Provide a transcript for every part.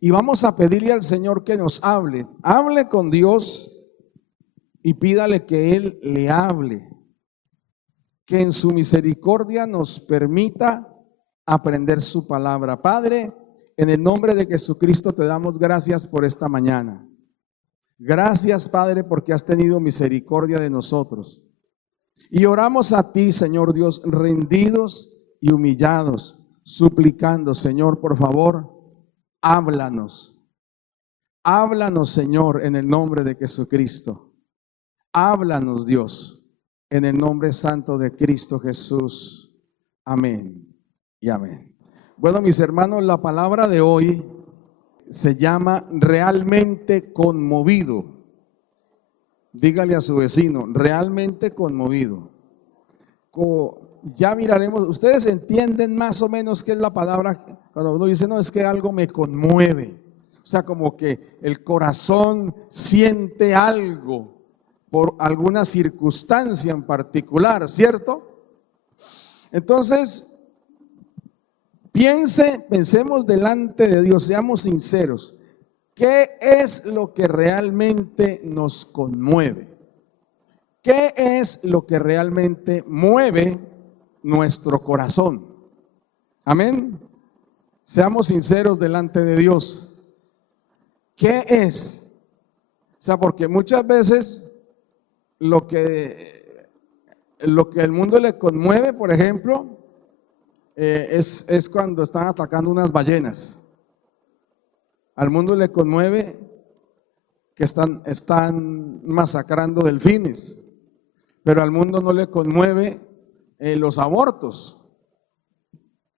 Y vamos a pedirle al Señor que nos hable. Hable con Dios y pídale que Él le hable. Que en su misericordia nos permita aprender su palabra. Padre, en el nombre de Jesucristo te damos gracias por esta mañana. Gracias, Padre, porque has tenido misericordia de nosotros. Y oramos a ti, Señor Dios, rendidos y humillados, suplicando, Señor, por favor, háblanos. Háblanos, Señor, en el nombre de Jesucristo. Háblanos, Dios, en el nombre santo de Cristo Jesús. Amén y amén. Bueno, mis hermanos, la palabra de hoy se llama realmente conmovido. Dígale a su vecino, realmente conmovido. Ya miraremos, ustedes entienden más o menos qué es la palabra cuando uno dice, no, es que algo me conmueve. O sea, como que el corazón siente algo por alguna circunstancia en particular, ¿cierto? Entonces, pensemos delante de Dios, seamos sinceros. ¿Qué es lo que realmente nos conmueve? ¿Qué es lo que realmente mueve nuestro corazón? Amén. Seamos sinceros delante de Dios. ¿Qué es? O sea, porque muchas veces lo que el mundo le conmueve, por ejemplo, es cuando están atacando unas ballenas. Al mundo le conmueve que están masacrando delfines, pero al mundo no le conmueve los abortos.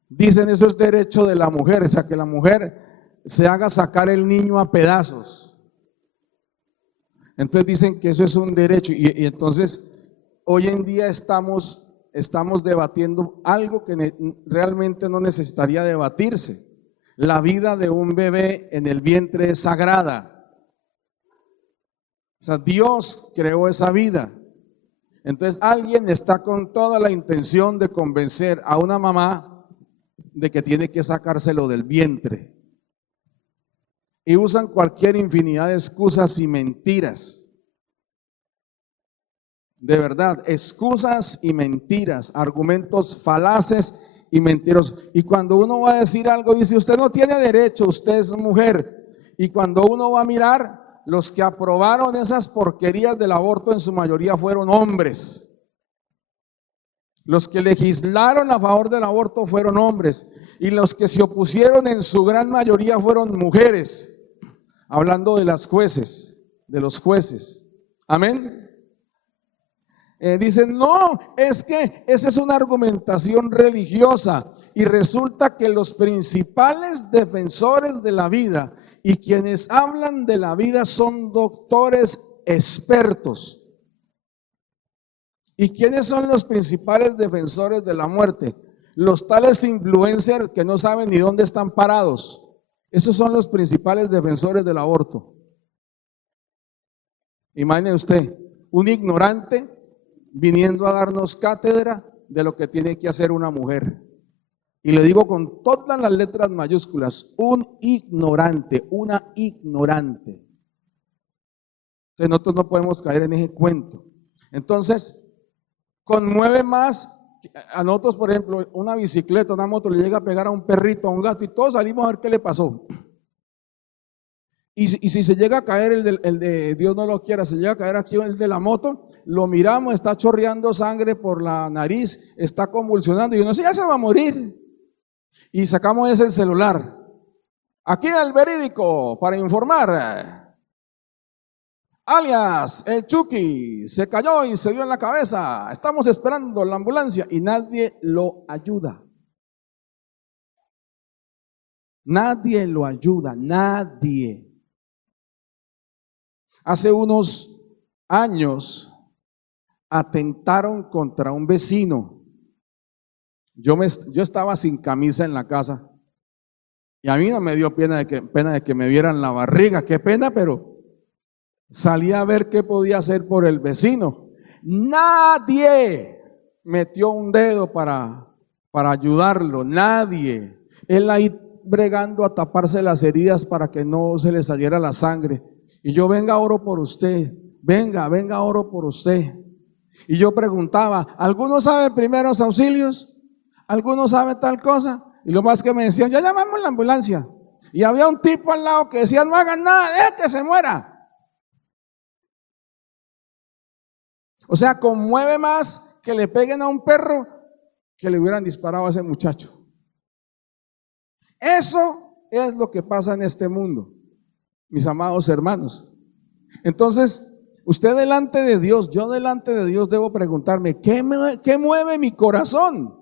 Dicen eso es derecho de la mujer, o sea que la mujer se haga sacar el niño a pedazos. Entonces dicen que eso es un derecho y entonces hoy en día estamos debatiendo algo que realmente no necesitaría debatirse. La vida de un bebé en el vientre es sagrada. O sea, Dios creó esa vida. Entonces alguien está con toda la intención de convencer a una mamá de que tiene que sacárselo del vientre. Y usan cualquier infinidad de excusas y mentiras. De verdad, excusas y mentiras, argumentos falaces y mentirosos. Y cuando uno va a decir algo, dice, usted no tiene derecho, usted es mujer. Y cuando uno va a mirar, los que aprobaron esas porquerías del aborto en su mayoría fueron hombres. Los que legislaron a favor del aborto fueron hombres. Y los que se opusieron en su gran mayoría fueron mujeres. Hablando de las jueces, de los jueces. Amén. Dicen, no, es que esa es una argumentación religiosa y resulta que los principales defensores de la vida y quienes hablan de la vida son doctores expertos. ¿Y quiénes son los principales defensores de la muerte? Los tales influencers que no saben ni dónde están parados. Esos son los principales defensores del aborto. Imagine usted, un ignorante viniendo a darnos cátedra de lo que tiene que hacer una mujer. Y le digo con todas las letras mayúsculas, un ignorante, una ignorante. Entonces nosotros no podemos caer en ese cuento. Entonces, conmueve más a nosotros, por ejemplo, una bicicleta, una moto le llega a pegar a un perrito, a un gato y todos salimos a ver qué le pasó. Y si se llega a caer el de Dios no lo quiera, se llega a caer aquí el de la moto, lo miramos, está chorreando sangre por la nariz, está convulsionando y uno dice, ya se va a morir. Y sacamos ese celular. Aquí el verídico para informar. Alias, el Chucky se cayó y se dio en la cabeza. Estamos esperando la ambulancia y nadie lo ayuda. Nadie lo ayuda, nadie. Hace unos años atentaron contra un vecino. Yo estaba sin camisa en la casa y a mí no me dio pena de que me vieran la barriga, qué pena, pero salí a ver qué podía hacer por el vecino. Nadie metió un dedo para ayudarlo, nadie. Él ahí bregando a taparse las heridas para que no se le saliera la sangre. Y yo, venga, oro por usted, venga, oro por usted. Y yo preguntaba, ¿alguno sabe primeros auxilios? ¿Alguno sabe tal cosa? Y lo más que me decían, ya llamamos la ambulancia. Y había un tipo al lado que decía, no hagan nada, deje que se muera. O sea, conmueve más que le peguen a un perro que le hubieran disparado a ese muchacho. Eso es lo que pasa en este mundo, mis amados hermanos. Entonces, usted delante de Dios, yo delante de Dios debo preguntarme, ¿qué mueve mi corazón?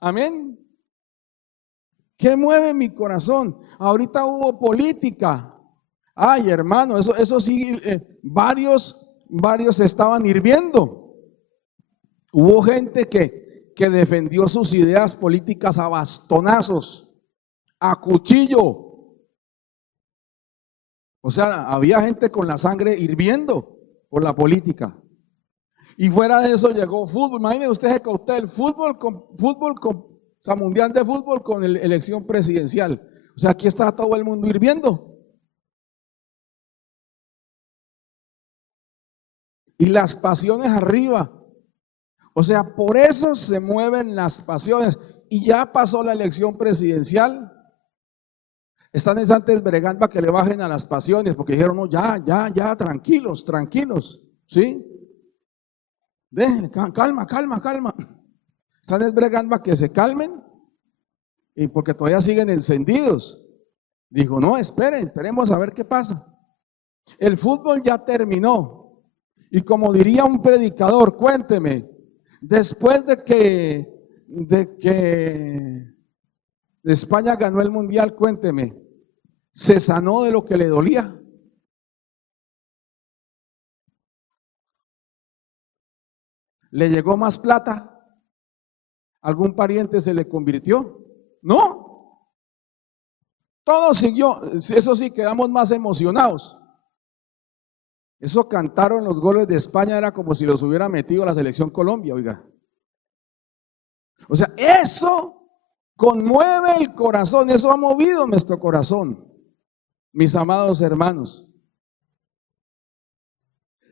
Amén. ¿Qué mueve mi corazón? Ahorita hubo política. Ay, hermano, eso sí, varios estaban hirviendo. Hubo gente que defendió sus ideas políticas a bastonazos, a cuchillo. O sea, había gente con la sangre hirviendo por la política. Y fuera de eso llegó fútbol. Imagínese usted ese cóctel, fútbol con mundial de fútbol con elección presidencial. O sea, aquí está todo el mundo hirviendo. Y las pasiones arriba. O sea, por eso se mueven las pasiones. Y ya pasó la elección presidencial. Están antes bregando a que le bajen a las pasiones, porque dijeron, no, ya, tranquilos, ¿sí? Dejen, calma. Están bregando a que se calmen, y porque todavía siguen encendidos. Dijo, no, esperemos a ver qué pasa. El fútbol ya terminó, y como diría un predicador, cuénteme, después de que España ganó el mundial, cuénteme, ¿se sanó de lo que le dolía? ¿Le llegó más plata? ¿Algún pariente se le convirtió? No. Todo siguió. Eso sí, quedamos más emocionados. Eso cantaron los goles de España, era como si los hubiera metido la selección Colombia, oiga. O sea, eso conmueve el corazón, eso ha movido nuestro corazón, mis amados hermanos.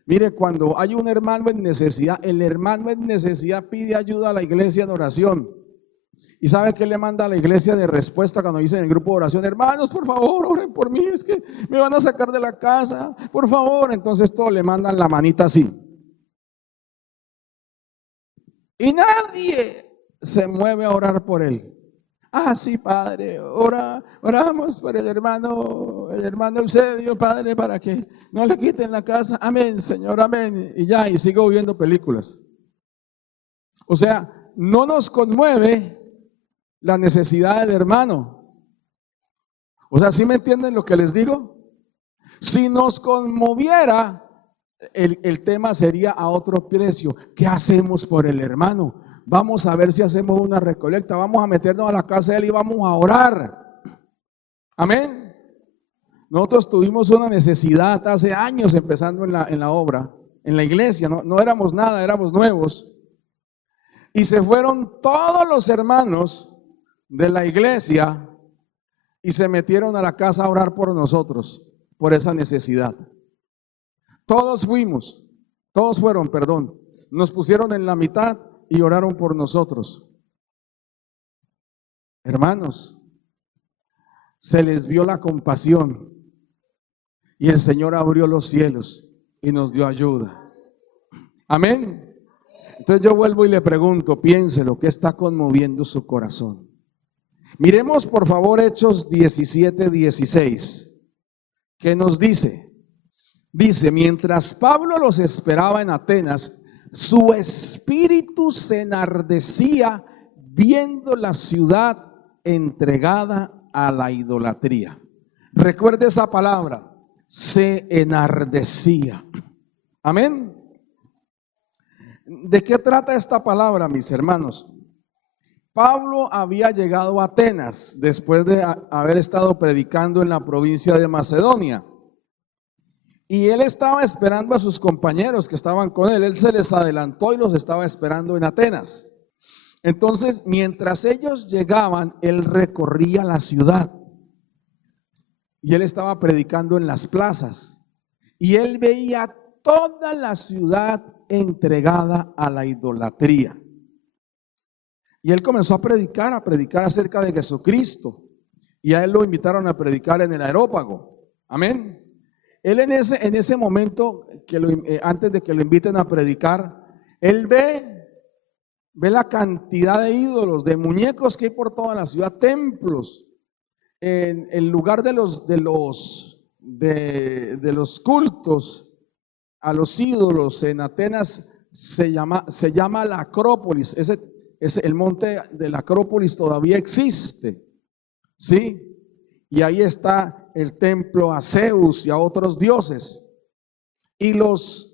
Mire, cuando hay un hermano en necesidad, el hermano en necesidad pide ayuda a la iglesia en oración. ¿Y sabe qué le manda a la iglesia de respuesta cuando dice en el grupo de oración? Hermanos, por favor, oren por mí, es que me van a sacar de la casa, por favor. Entonces todos le mandan la manita así. Y nadie se mueve a orar por él. Ah, sí, Padre, oramos por el hermano Eusebio, Padre, para que no le quiten la casa. Amén, Señor, amén. Y ya, y sigo viendo películas. O sea, no nos conmueve la necesidad del hermano. O sea, ¿sí me entienden lo que les digo? Si nos conmoviera, el tema sería a otro precio. ¿Qué hacemos por el hermano? Vamos a ver si hacemos una recolecta, vamos a meternos a la casa de él y vamos a orar. Amén. Nosotros tuvimos una necesidad hace años empezando en la obra, en la iglesia, no éramos nada, éramos nuevos. Y se fueron todos los hermanos de la iglesia y se metieron a la casa a orar por nosotros, por esa necesidad. Todos fueron, nos pusieron en la mitad y oraron por nosotros. Hermanos, se les vio la compasión y el Señor abrió los cielos y nos dio ayuda. Amén. Entonces yo vuelvo y le pregunto, piénselo, ¿qué está conmoviendo su corazón? Miremos por favor Hechos 17:16. ¿Qué nos dice? Dice, mientras Pablo los esperaba en Atenas, su espíritu se enardecía viendo la ciudad entregada a la idolatría. Recuerde esa palabra, se enardecía. Amén. ¿De qué trata esta palabra, mis hermanos? Pablo había llegado a Atenas después de haber estado predicando en la provincia de Macedonia. Y él estaba esperando a sus compañeros que estaban con él. Él se les adelantó y los estaba esperando en Atenas. Entonces, mientras ellos llegaban, él recorría la ciudad y él estaba predicando en las plazas y él veía toda la ciudad entregada a la idolatría. Y él comenzó a predicar acerca de Jesucristo. Y a él lo invitaron a predicar en el Areópago. Amén. Él en ese momento, antes de que lo inviten a predicar, él ve la cantidad de ídolos, de muñecos que hay por toda la ciudad, templos. En el lugar de los cultos a los ídolos en Atenas se llama la Acrópolis. El monte de la Acrópolis todavía existe, ¿sí? Y ahí está el templo a Zeus y a otros dioses. Y los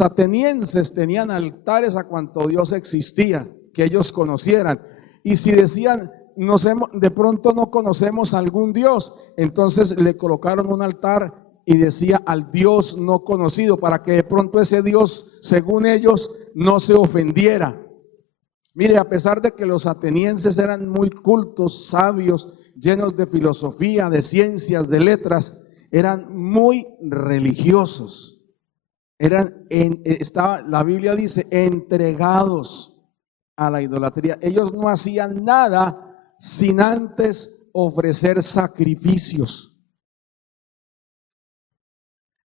atenienses tenían altares a cuanto dios existía, que ellos conocieran. Y si decían, de pronto no conocemos a algún dios, entonces le colocaron un altar y decía al Dios no conocido, para que de pronto ese Dios, según ellos, no se ofendiera. Mire, a pesar de que los atenienses eran muy cultos, sabios, llenos de filosofía, de ciencias, de letras, eran muy religiosos. La Biblia dice, entregados a la idolatría. Ellos no hacían nada sin antes ofrecer sacrificios.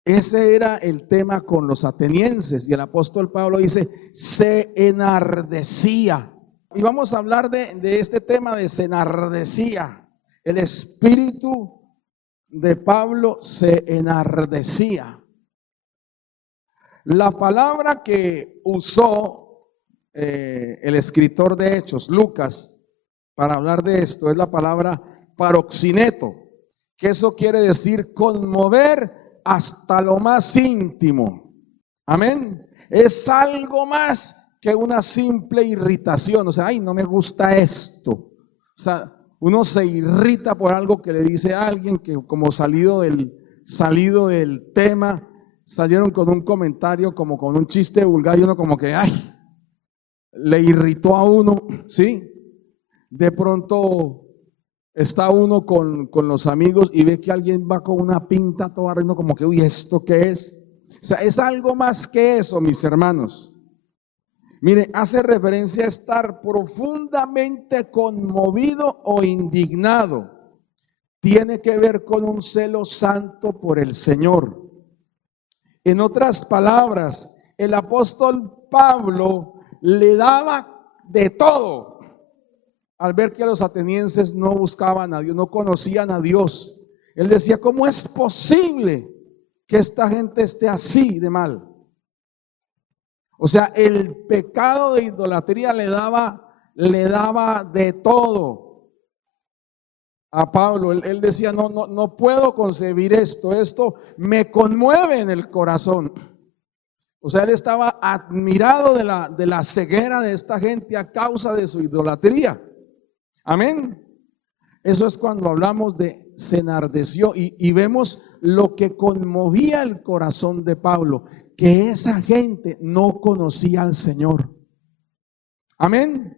Ese era el tema con los atenienses, y el apóstol Pablo dice, se enardecía. Y vamos a hablar de este tema de se enardecía. El espíritu de Pablo se enardecía. La palabra que usó el escritor de Hechos, Lucas, para hablar de esto, es la palabra paroxineto, que eso quiere decir conmover hasta lo más íntimo. Amén. Es algo más que una simple irritación. O sea, ay, no me gusta esto. O sea, uno se irrita por algo que le dice a alguien, que como salido del tema, salieron con un comentario como con un chiste vulgar y uno como que, ay, le irritó a uno, ¿sí? De pronto está uno con los amigos y ve que alguien va con una pinta toda riendo como que, uy, ¿esto qué es? O sea, es algo más que eso, mis hermanos. Mire, hace referencia a estar profundamente conmovido o indignado. Tiene que ver con un celo santo por el Señor. En otras palabras, el apóstol Pablo le daba de todo al ver que los atenienses no buscaban a Dios, no conocían a Dios. Él decía, ¿cómo es posible que esta gente esté así de mal? O sea, el pecado de idolatría le daba de todo a Pablo. Él decía, no puedo concebir esto me conmueve en el corazón. O sea, él estaba admirado de la ceguera de esta gente a causa de su idolatría. Amén. Eso es cuando hablamos de se enardeció y vemos lo que conmovía el corazón de Pablo, que esa gente no conocía al Señor. Amén.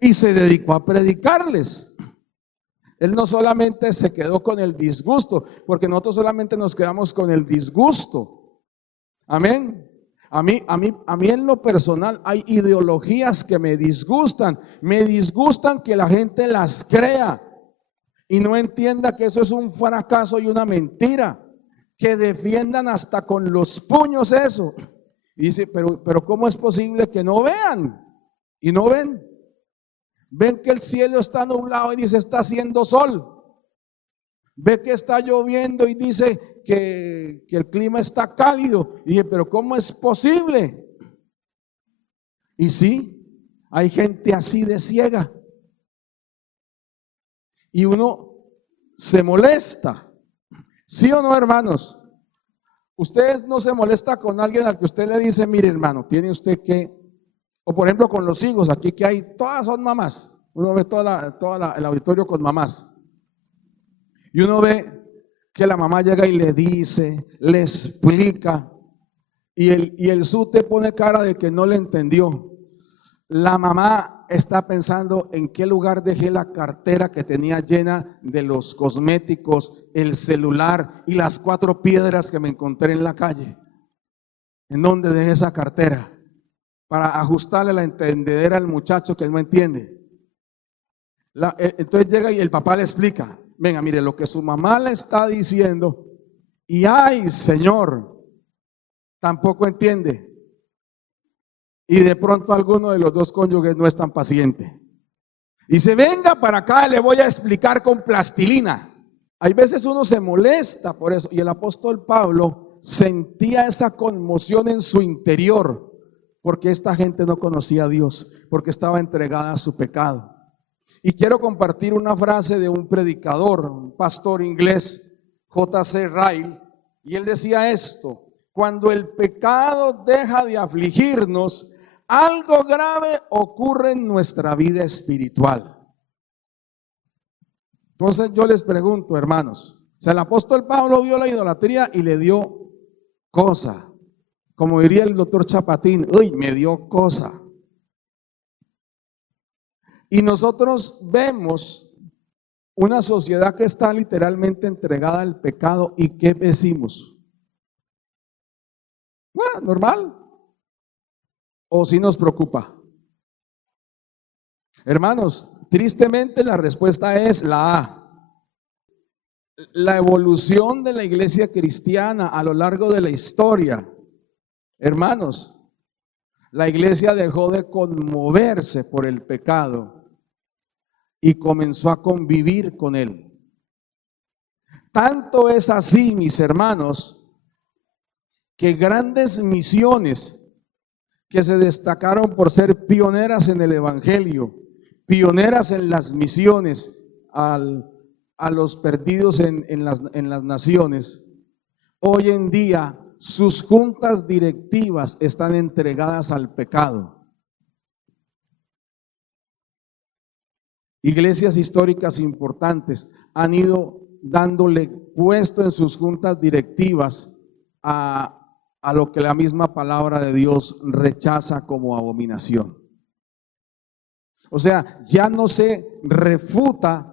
Y se dedicó a predicarles. Él no solamente se quedó con el disgusto, porque nosotros solamente nos quedamos con el disgusto. Amén. A mí en lo personal hay ideologías que me disgustan. Me disgustan que la gente las crea y no entienda que eso es un fracaso y una mentira. Que defiendan hasta con los puños eso. Y dice, pero ¿cómo es posible que no vean? Y no ven. Ven que el cielo está nublado y dice está haciendo sol. Ve que está lloviendo y dice que el clima está cálido. Y dije, pero ¿cómo es posible? Y sí, hay gente así de ciega. Y uno se molesta. ¿Sí o no, hermanos? Ustedes no se molesta con alguien al que usted le dice, mire hermano, tiene usted que, o por ejemplo con los hijos, aquí que hay, todas son mamás. Uno ve el auditorio con mamás. Y uno ve que la mamá llega y le dice, le explica, y el sute pone cara de que no le entendió. La mamá está pensando en qué lugar dejé la cartera que tenía llena de los cosméticos, el celular y las 4 piedras que me encontré en la calle. ¿En dónde dejé esa cartera? Para ajustarle la entendedera al muchacho que no entiende. Entonces llega y el papá le explica, venga, mire lo que su mamá le está diciendo, y ay, señor, tampoco entiende. Y de pronto alguno de los dos cónyuges no es tan paciente. Dice, venga para acá, le voy a explicar con plastilina. Hay veces uno se molesta por eso. Y el apóstol Pablo sentía esa conmoción en su interior, porque esta gente no conocía a Dios, porque estaba entregada a su pecado. Y quiero compartir una frase de un predicador, un pastor inglés, J.C. Ryle, y él decía esto: cuando el pecado deja de afligirnos, algo grave ocurre en nuestra vida espiritual. Entonces yo les pregunto, hermanos, o sea, el apóstol Pablo vio la idolatría y le dio cosa. Como diría el doctor Chapatín, uy, me dio cosa. Y nosotros vemos una sociedad que está literalmente entregada al pecado. ¿Y qué decimos? Bueno, normal. ¿O si nos preocupa? Hermanos, tristemente la respuesta es la A. La evolución de la iglesia cristiana a lo largo de la historia. Hermanos, la iglesia dejó de conmoverse por el pecado y comenzó a convivir con él. Tanto es así, mis hermanos, que grandes misiones que se destacaron por ser pioneras en el evangelio, pioneras en las misiones a los perdidos en las naciones, hoy en día sus juntas directivas están entregadas al pecado. Iglesias históricas importantes han ido dándole puesto en sus juntas directivas a lo que la misma palabra de Dios rechaza como abominación. O sea, ya no se refuta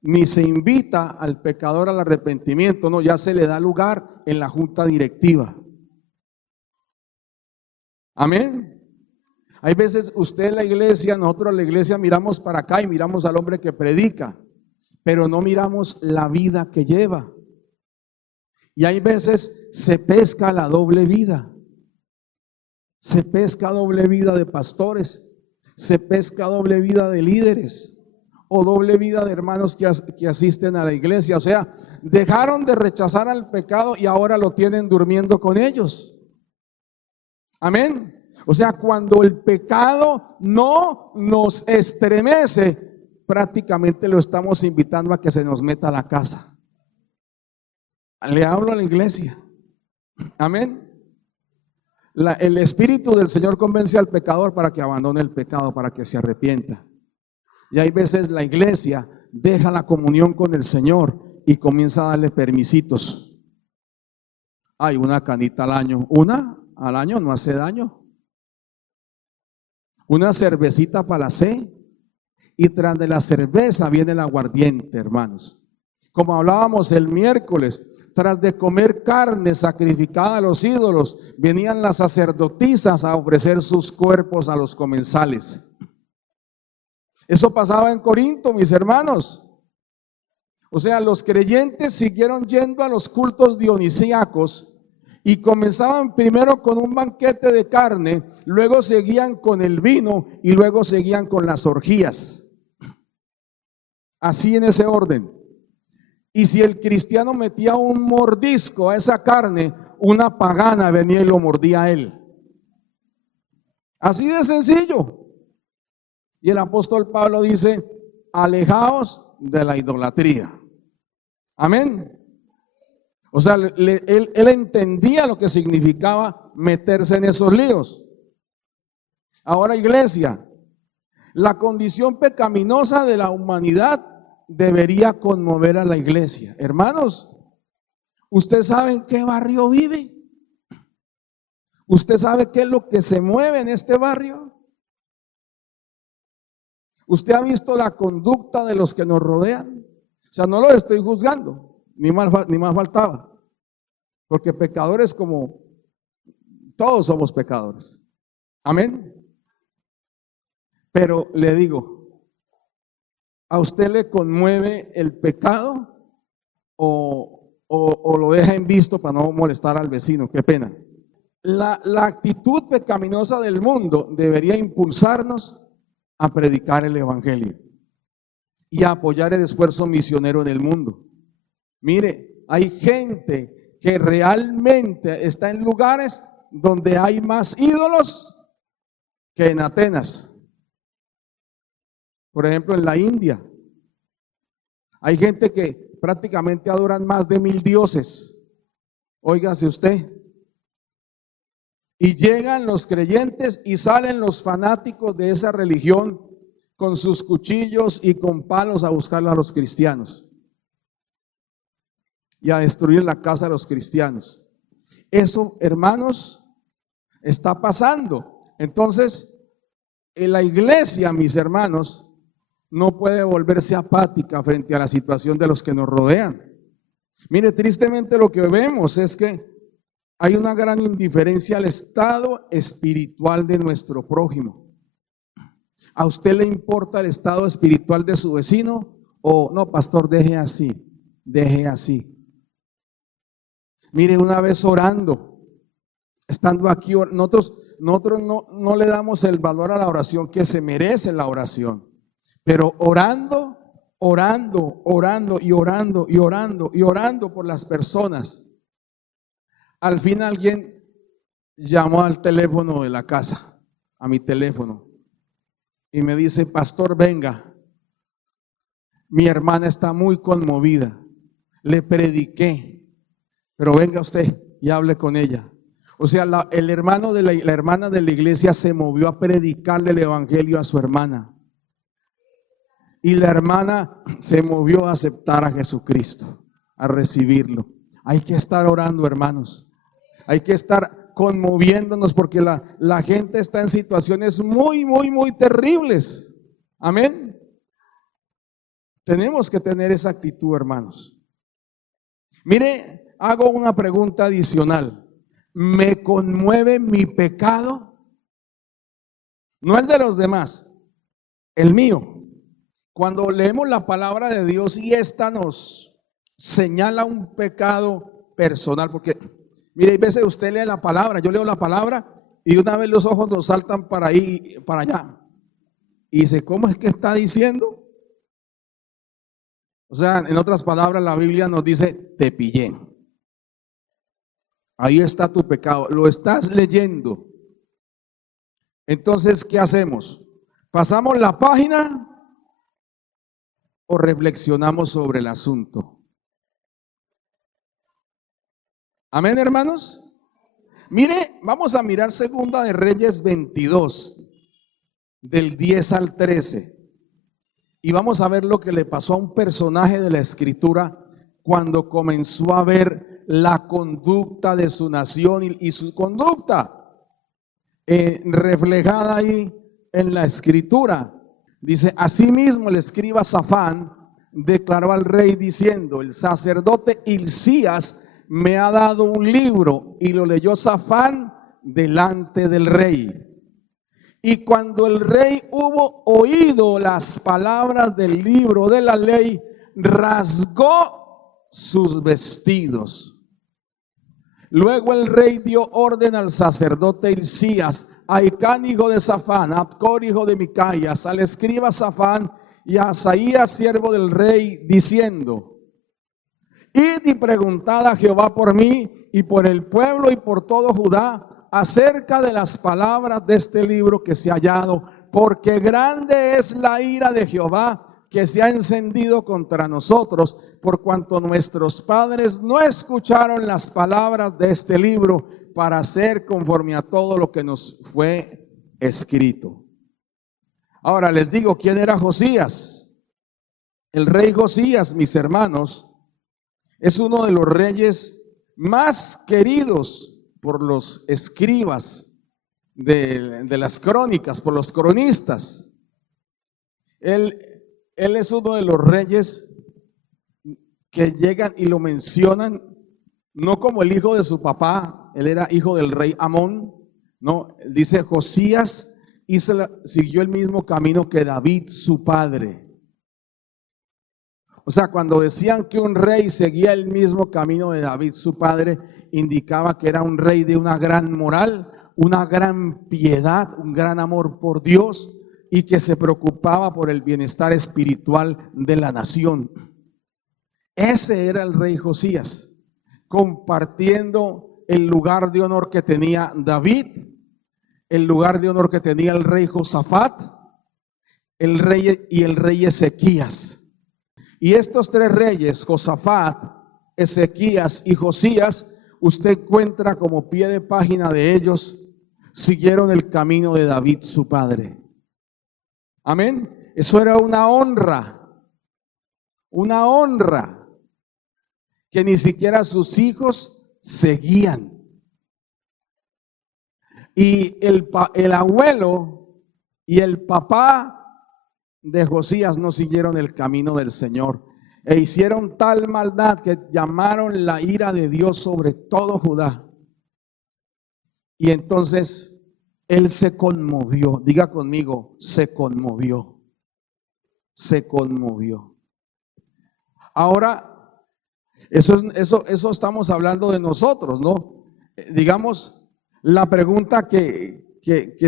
ni se invita al pecador al arrepentimiento, no, ya se le da lugar en la junta directiva. Amén. Hay veces usted en la iglesia, nosotros en la iglesia miramos para acá y miramos al hombre que predica, pero no miramos la vida que lleva. Y hay veces se pesca la doble vida. Se pesca doble vida de pastores, se pesca doble vida de líderes o doble vida de hermanos que asisten a la iglesia. O sea, dejaron de rechazar al pecado y ahora lo tienen durmiendo con ellos. Amén. O sea, cuando el pecado no nos estremece, prácticamente lo estamos invitando a que se nos meta a la casa. Le hablo a la iglesia. Amén. El Espíritu del Señor convence al pecador para que abandone el pecado, para que se arrepienta. Y hay veces la iglesia deja la comunión con el Señor y comienza a darle permisitos. Hay una canita al año. Una al año no hace daño. Una cervecita para la sed. Y tras de la cerveza viene el aguardiente, hermanos. Como hablábamos el miércoles, tras de comer carne sacrificada a los ídolos, venían las sacerdotisas a ofrecer sus cuerpos a los comensales. Eso pasaba en Corinto, mis hermanos. O sea, los creyentes siguieron yendo a los cultos dionisíacos y comenzaban primero con un banquete de carne, luego seguían con el vino y luego seguían con las orgías. Así en ese orden. Y si el cristiano metía un mordisco a esa carne, una pagana venía y lo mordía a él. Así de sencillo. Y el apóstol Pablo dice, alejaos de la idolatría. Amén. O sea, él entendía lo que significaba meterse en esos líos. Ahora, iglesia, la condición pecaminosa de la humanidad debería conmover a la iglesia. Hermanos, ¿usted sabe en qué barrio vive? ¿Usted sabe qué es lo que se mueve en este barrio? ¿Usted ha visto la conducta de los que nos rodean? O sea, no los estoy juzgando, ni más faltaba. Porque pecadores como todos somos pecadores. Amén. Pero le digo, ¿a usted le conmueve el pecado o lo deja en visto para no molestar al vecino? Qué pena. La actitud pecaminosa del mundo debería impulsarnos a predicar el evangelio y a apoyar el esfuerzo misionero en el mundo. Mire, hay gente que realmente está en lugares donde hay más ídolos que en Atenas. Por ejemplo, en la India hay gente que prácticamente adoran más de 1000 dioses. Óigase usted. Y llegan los creyentes y salen los fanáticos de esa religión con sus cuchillos y con palos a buscar a los cristianos y a destruir la casa de los cristianos. Eso, hermanos, está pasando. Entonces, en la iglesia, mis hermanos, no puede volverse apática frente a la situación de los que nos rodean. Mire, tristemente lo que vemos es que hay una gran indiferencia al estado espiritual de nuestro prójimo. ¿A usted le importa el estado espiritual de su vecino? O no, pastor, deje así, deje así. Mire, una vez orando, estando aquí, nosotros no le damos el valor a la oración que se merece la oración, pero orando por las personas. Al fin alguien llamó al teléfono de la casa, a mi teléfono, y me dice, pastor, venga, mi hermana está muy conmovida, le prediqué, pero venga usted y hable con ella. O sea, la hermana de la iglesia se movió a predicarle el evangelio a su hermana. Y la hermana se movió a aceptar a Jesucristo, a recibirlo. Hay que estar orando, hermanos. Hay que estar conmoviéndonos porque la gente está en situaciones muy terribles. Amén. Tenemos que tener esa actitud, hermanos. Mire, hago una pregunta adicional. ¿Me conmueve mi pecado? No el de los demás, el mío. Cuando leemos la palabra de Dios y esta nos señala un pecado personal, porque mire, hay veces usted lee la palabra, yo leo la palabra y una vez los ojos nos saltan para ahí, para allá. Y dice, ¿cómo es que está diciendo? O sea, en otras palabras, la Biblia nos dice, te pillé. Ahí está tu pecado, lo estás leyendo. Entonces, ¿qué hacemos? ¿Pasamos la página o reflexionamos sobre el asunto? Amén, hermanos. Mire, vamos a mirar Segunda de Reyes 22, del 10 al 13. Y vamos a ver lo que le pasó a un personaje de la Escritura cuando comenzó a ver la conducta de su nación y su conducta reflejada ahí en la Escritura. Dice, asimismo el escriba Safán declaró al rey diciendo, el sacerdote Hilcías me ha dado un libro, y lo leyó Safán delante del rey. Y cuando el rey hubo oído las palabras del libro de la ley, rasgó sus vestidos. Luego el rey dio orden al sacerdote Hilcías, a Hicán hijo de Safán, a Abcor hijo de Micaías, al escriba Safán y a Asaías siervo del rey, diciendo, id y preguntad a Jehová por mí y por el pueblo y por todo Judá acerca de las palabras de este libro que se ha hallado, porque grande es la ira de Jehová que se ha encendido contra nosotros, por cuanto nuestros padres no escucharon las palabras de este libro para hacer conforme a todo lo que nos fue escrito. Ahora les digo, ¿quién era Josías? El rey Josías, mis hermanos, es uno de los reyes más queridos por los escribas de las crónicas, por los cronistas. Él, él es uno de los reyes que llegan y lo mencionan no como el hijo de su papá, él era hijo del rey Amón, no, dice Josías siguió el mismo camino que David su padre. O sea, cuando decían que un rey seguía el mismo camino de David su padre, indicaba que era un rey de una gran moral, una gran piedad, un gran amor por Dios y que se preocupaba por el bienestar espiritual de la nación. Ese era el rey Josías, compartiendo el lugar de honor que tenía David, el lugar de honor que tenía el rey Josafat, el rey Ezequías. Y estos tres reyes, Josafat, Ezequías y Josías, usted encuentra como pie de página de ellos, siguieron el camino de David su padre. Amén. Eso era una honra que ni siquiera sus hijos seguían. Y el abuelo y el papá de Josías no siguieron el camino del Señor e hicieron tal maldad que llamaron la ira de Dios sobre todo Judá. Y entonces él se conmovió. Diga conmigo, se conmovió. Se conmovió. Ahora, eso estamos hablando de nosotros, ¿no? Digamos, la pregunta que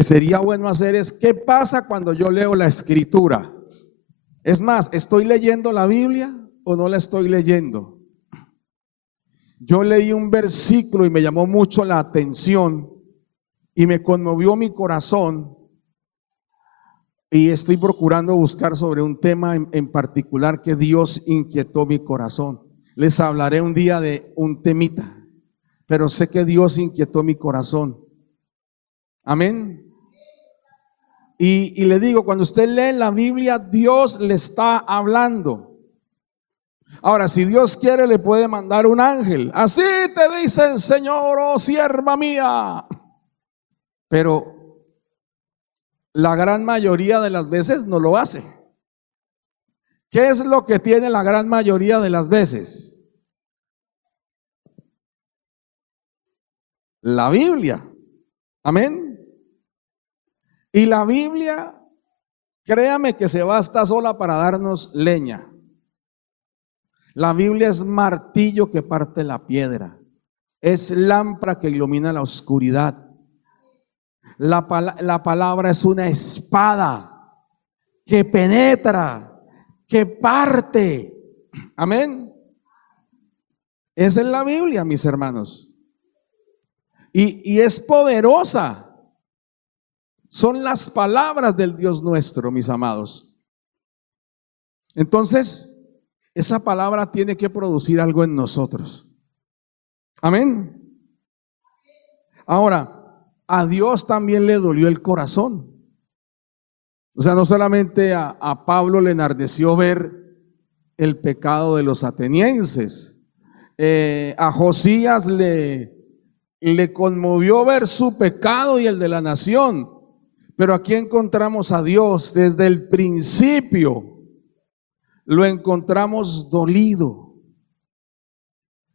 sería bueno hacer es, ¿qué pasa cuando yo leo la escritura? Es más, ¿estoy leyendo la Biblia o no la estoy leyendo? Yo leí un versículo y me llamó mucho la atención y me conmovió mi corazón y estoy procurando buscar sobre un tema en particular que Dios inquietó mi corazón. Les hablaré un día de un temita, pero sé que Dios inquietó mi corazón. Amén. Y le digo, cuando usted lee la Biblia, Dios le está hablando. Ahora, si Dios quiere, le puede mandar un ángel. Así te dice el Señor, oh sierva mía. Pero la gran mayoría de las veces no lo hace. ¿Qué es lo que tiene la gran mayoría de las veces? La Biblia. Amén. Y la Biblia, créame que se basta sola para darnos leña. La Biblia es martillo que parte la piedra. Es lámpara que ilumina la oscuridad. La palabra es una espada que penetra, que parte. Amén. Esa es la Biblia, mis hermanos. Y es poderosa. Son las palabras del Dios nuestro, mis amados. Entonces, esa palabra tiene que producir algo en nosotros. Amén. Ahora, a Dios también le dolió el corazón. O sea, no solamente a Pablo le enardeció ver el pecado de los atenienses. A Josías le conmovió ver su pecado y el de la nación. Pero aquí encontramos a Dios desde el principio. Lo encontramos dolido.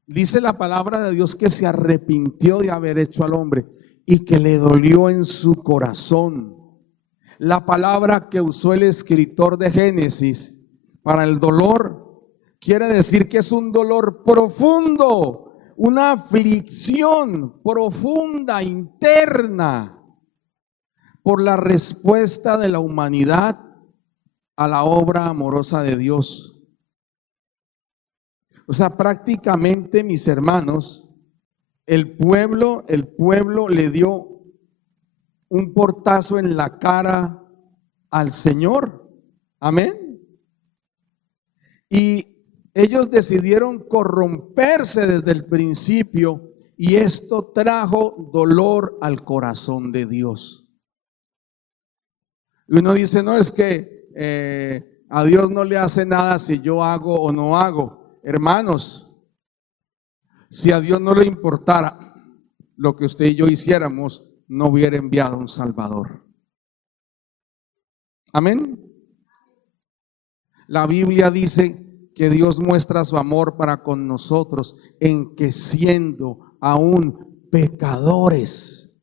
Dice la palabra de Dios que se arrepintió de haber hecho al hombre y que le dolió en su corazón. La palabra que usó el escritor de Génesis para el dolor quiere decir que es un dolor profundo, una aflicción profunda, interna, por la respuesta de la humanidad a la obra amorosa de Dios. O sea, prácticamente, mis hermanos, el pueblo le dio un portazo en la cara al Señor. Amén. Y ellos decidieron corromperse desde el principio y esto trajo dolor al corazón de Dios. Y uno dice, no, es que a Dios no le hace nada si yo hago o no hago. Hermanos, si a Dios no le importara lo que usted y yo hiciéramos, no hubiera enviado un Salvador. Amén. La Biblia dice que Dios muestra su amor para con nosotros en que siendo aún pecadores,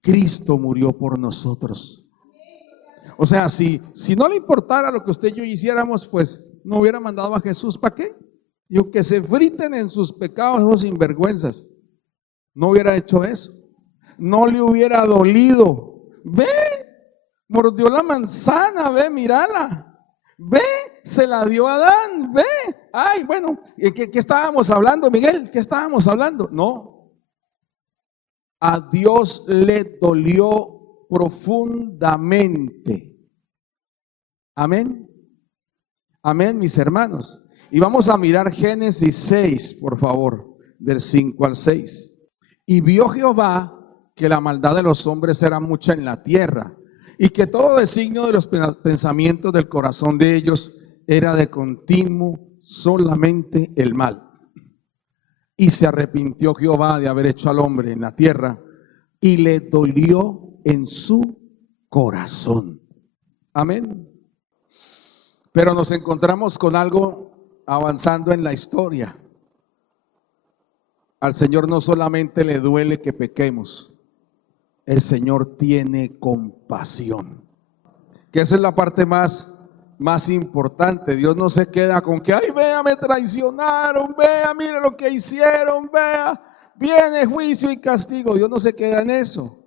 Cristo murió por nosotros. O sea, si no le importara lo que usted y yo hiciéramos, pues no hubiera mandado a Jesús. ¿Para qué? Digo, que se friten en sus pecados esos sinvergüenzas. No hubiera hecho eso. No le hubiera dolido. Ve, mordió la manzana, ve, mírala. Ve, se la dio a Adán, ve. Ay, bueno, ¿qué estábamos hablando, Miguel? ¿Qué estábamos hablando? No. A Dios le dolió profundamente. Amén. Amén, mis hermanos. Y vamos a mirar Génesis 6, por favor, del 5 al 6. Y vio Jehová que la maldad de los hombres era mucha en la tierra, y que todo designio de los pensamientos del corazón de ellos era de continuo solamente el mal. Y se arrepintió Jehová de haber hecho al hombre en la tierra, y le dolió en su corazón. Amén. Pero nos encontramos con algo avanzando en la historia. Al Señor no solamente le duele que pequemos, el Señor tiene compasión. Que esa es la parte más importante. Dios no se queda con que, ay, vea, me traicionaron, vea, mire lo que hicieron, vea, viene juicio y castigo. Dios no se queda en eso.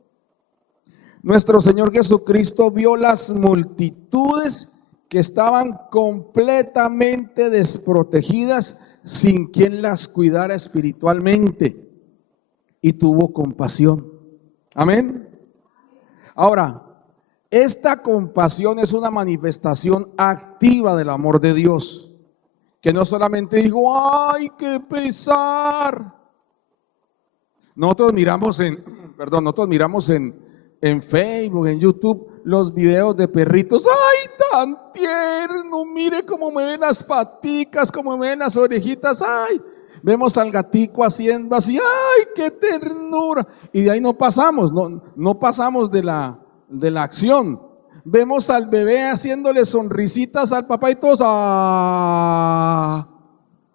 Nuestro Señor Jesucristo vio las multitudes que estaban completamente desprotegidas, sin quien las cuidara espiritualmente, y tuvo compasión. Amén. Ahora, esta compasión es una manifestación activa del amor de Dios, que no solamente digo, ay, qué pesar. Nosotros miramos en Facebook, en YouTube, los videos de perritos. ¡Ay, tan tierno! Mire cómo me ven las paticas, cómo me ven las orejitas. ¡Ay! Vemos al gatico haciendo así. ¡Ay, qué ternura! Y de ahí no pasamos, no pasamos de la acción. Vemos al bebé haciéndole sonrisitas al papá y todos. ¡Ah!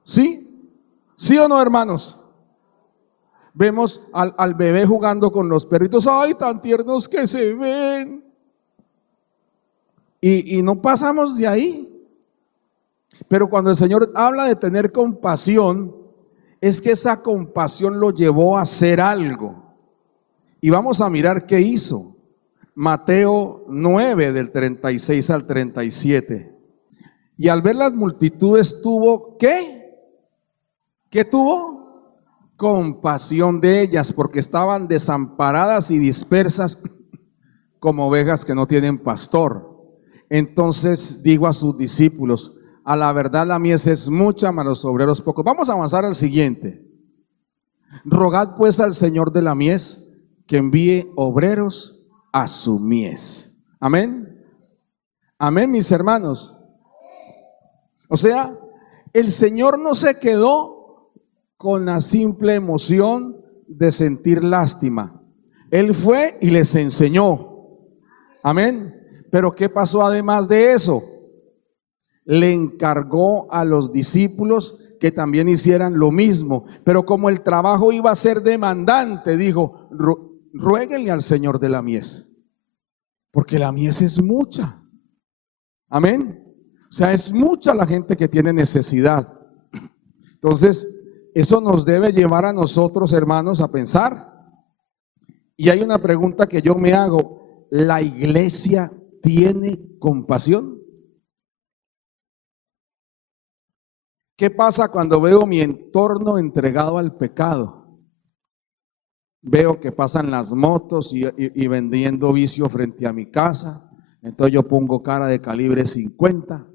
¿Sí? ¿Sí o no, hermanos? Vemos al bebé jugando con los perritos. ¡Ay, tan tiernos que se ven! Y no pasamos de ahí. Pero cuando el Señor habla de tener compasión, es que esa compasión lo llevó a hacer algo. Y vamos a mirar qué hizo. Mateo 9, del 36 al 37. Y al ver las multitudes tuvo, ¿qué? ¿Qué tuvo? Compasión de ellas, porque estaban desamparadas y dispersas como ovejas que no tienen pastor. Entonces digo a sus discípulos, a la verdad la mies es mucha, mas los obreros pocos. Vamos a avanzar al siguiente. Rogad pues al Señor de la mies que envíe obreros a su mies. Amén. Amén, mis hermanos. O sea, el Señor no se quedó con la simple emoción de sentir lástima. Él fue y les enseñó. Amén. Pero ¿qué pasó además de eso? Le encargó a los discípulos que también hicieran lo mismo. Pero como el trabajo iba a ser demandante, dijo, ruéguenle al Señor de la mies, porque la mies es mucha. Amén. O sea, es mucha la gente que tiene necesidad. Entonces, eso nos debe llevar a nosotros, hermanos, a pensar. Y hay una pregunta que yo me hago: ¿la iglesia tiene compasión? ¿Qué pasa cuando veo mi entorno entregado al pecado? Veo que pasan las motos y vendiendo vicio frente a mi casa. Entonces yo pongo cara de calibre 50.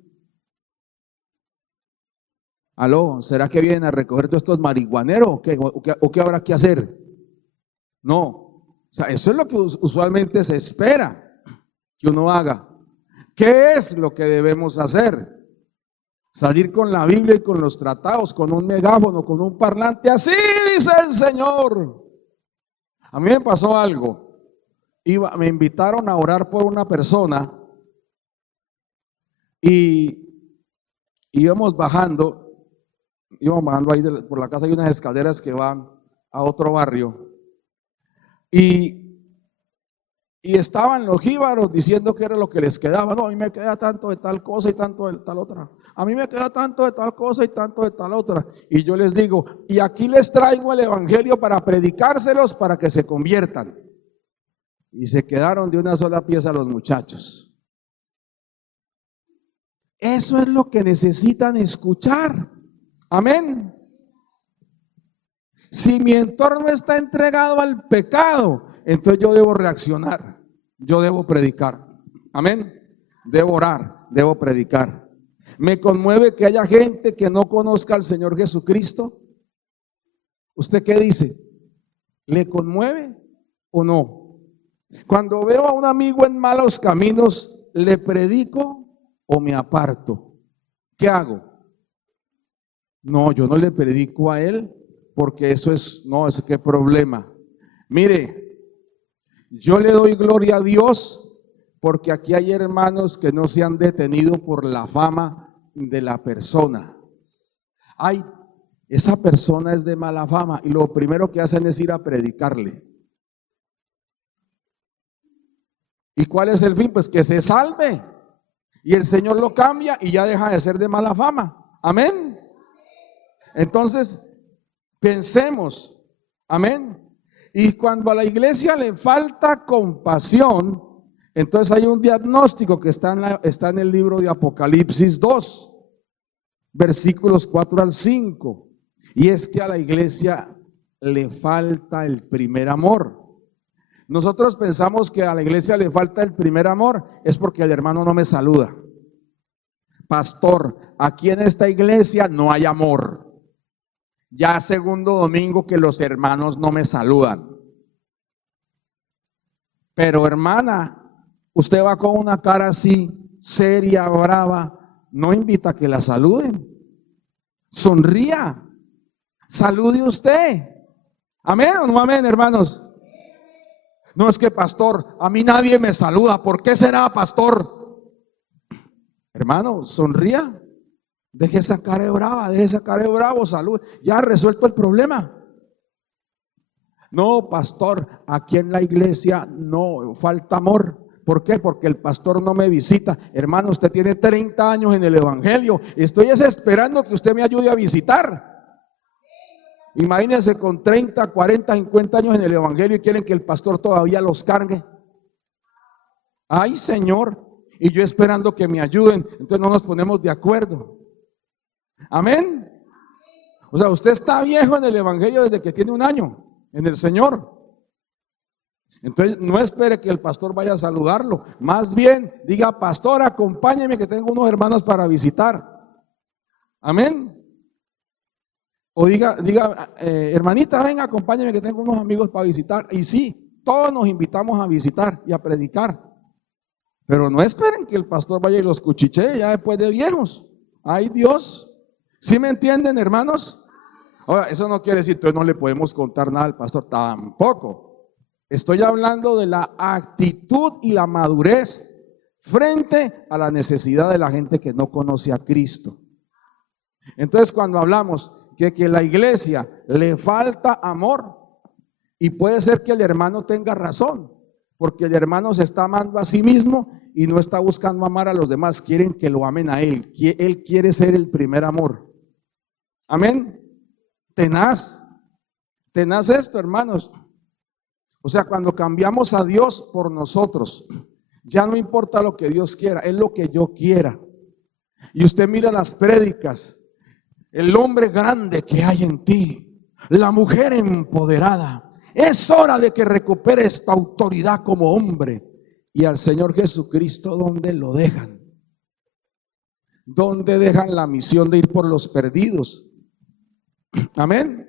Aló, ¿será que vienen a recoger todos estos marihuaneros o qué habrá que hacer? No, o sea, eso es lo que usualmente se espera que uno haga. ¿Qué es lo que debemos hacer? Salir con la Biblia y con los tratados, con un megáfono, con un parlante. Así dice el Señor. A mí me pasó algo. Me invitaron a orar por una persona y íbamos bajando ahí por la casa, hay unas escaleras que van a otro barrio, y estaban los jíbaros diciendo que era lo que les quedaba. No, a mí me queda tanto de tal cosa y tanto de tal otra. A mí me queda tanto de tal cosa y tanto de tal otra. Y yo les digo, y aquí les traigo el evangelio para predicárselos para que se conviertan. Y se quedaron de una sola pieza los muchachos. Eso es lo que necesitan escuchar. Amén. Si mi entorno está entregado al pecado, entonces yo debo reaccionar, yo debo predicar. Amén. Debo orar, debo predicar. Me conmueve que haya gente que no conozca al Señor Jesucristo. ¿Usted qué dice? ¿Le conmueve o no? Cuando veo a un amigo en malos caminos, ¿le predico o me aparto? ¿Qué hago? No, yo no le predico a él, porque eso es qué problema. Mire, yo le doy gloria a Dios porque aquí hay hermanos que no se han detenido por la fama de la persona. Ay, esa persona es de mala fama, y lo primero que hacen es ir a predicarle. ¿Y cuál es el fin? Pues que se salve, y el Señor lo cambia y ya deja de ser de mala fama. Amén. Entonces, pensemos, amén. Y cuando a la iglesia le falta compasión, entonces hay un diagnóstico que está en el libro de Apocalipsis 2, versículos 4 al 5. Y es que a la iglesia le falta el primer amor. Nosotros pensamos que a la iglesia le falta el primer amor es porque el hermano no me saluda. Pastor, aquí en esta iglesia no hay amor. Ya segundo domingo que los hermanos no me saludan. Pero hermana, usted va con una cara así, seria, brava, no invita a que la saluden. Sonría, salude usted. Amén o no amén, hermanos. No, es que pastor, a mí nadie me saluda. ¿Por qué será, pastor? Hermano, sonría. Deje esa cara de brava, deje esa cara de bravo, salud. Ya resuelto el problema. No, pastor, aquí en la iglesia no falta amor. ¿Por qué? Porque el pastor no me visita. Hermano, usted tiene 30 años en el evangelio. Estoy esperando que usted me ayude a visitar. Imagínense con 30, 40, 50 años en el evangelio y quieren que el pastor todavía los cargue. Ay, Señor. Y yo esperando que me ayuden. Entonces no nos ponemos de acuerdo. Amén. O sea, usted está viejo en el evangelio desde que tiene un año en el Señor. Entonces no espere que el pastor vaya a saludarlo. Más bien diga, pastor, acompáñeme que tengo unos hermanos para visitar. Amén. O diga, hermanita, venga, acompáñeme que tengo unos amigos para visitar. Y sí, todos nos invitamos a visitar y a predicar. Pero no esperen que el pastor vaya y los cuchichee ya después de viejos. Ay, Dios. ¿Sí me entienden, hermanos? Ahora, eso no quiere decir que no le podemos contar nada al pastor, tampoco. Estoy hablando de la actitud y la madurez frente a la necesidad de la gente que no conoce a Cristo. Entonces, cuando hablamos que la iglesia le falta amor, y puede ser que el hermano tenga razón, porque el hermano se está amando a sí mismo y no está buscando amar a los demás, quieren que lo amen a él. Él quiere ser el primer amor. Amén. Tenaz esto, hermanos. O sea, cuando cambiamos a Dios por nosotros, ya no importa lo que Dios quiera, es lo que yo quiera. Y usted mira las prédicas, el hombre grande que hay en ti, la mujer empoderada, es hora de que recuperes tu autoridad como hombre. Y al Señor Jesucristo, ¿dónde lo dejan? ¿Dónde dejan la misión de ir por los perdidos? Amén.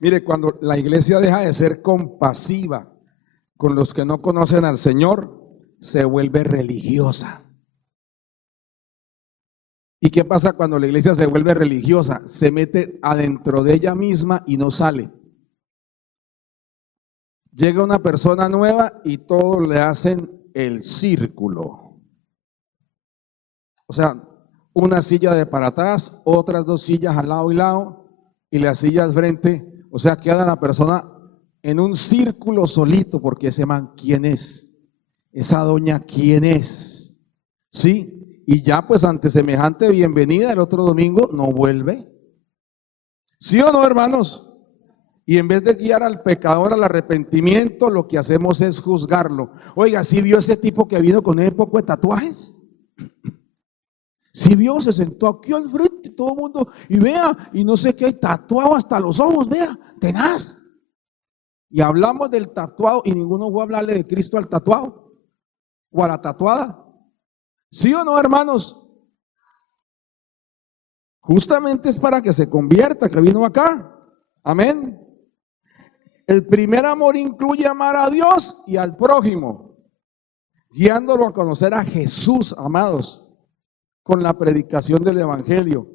Mire, cuando la iglesia deja de ser compasiva con los que no conocen al Señor, se vuelve religiosa. ¿Y qué pasa cuando la iglesia se vuelve religiosa? Se mete adentro de ella misma y no sale. Llega una persona nueva y todos le hacen el círculo. O sea, una silla de para atrás, otras 2 sillas al lado y lado, y las sillas frente. O sea, queda la persona en un círculo solito, porque ese man, ¿quién es? Esa doña, ¿quién es? ¿Sí? Y ya pues ante semejante bienvenida el otro domingo no vuelve. ¿Sí o no, hermanos? Y en vez de guiar al pecador al arrepentimiento, lo que hacemos es juzgarlo. Oiga, ¿sí vio ese tipo que vino con ese poco de tatuajes? Si vio, se sentó aquí al frente, todo el mundo, y vea, y no sé qué, tatuado hasta los ojos, vea, tenaz. Y hablamos del tatuado y ninguno fue a hablarle de Cristo al tatuado o a la tatuada. ¿Sí o no, hermanos? Justamente es para que se convierta, que vino acá. Amén. El primer amor incluye amar a Dios y al prójimo, guiándolo a conocer a Jesús, amados, con la predicación del evangelio.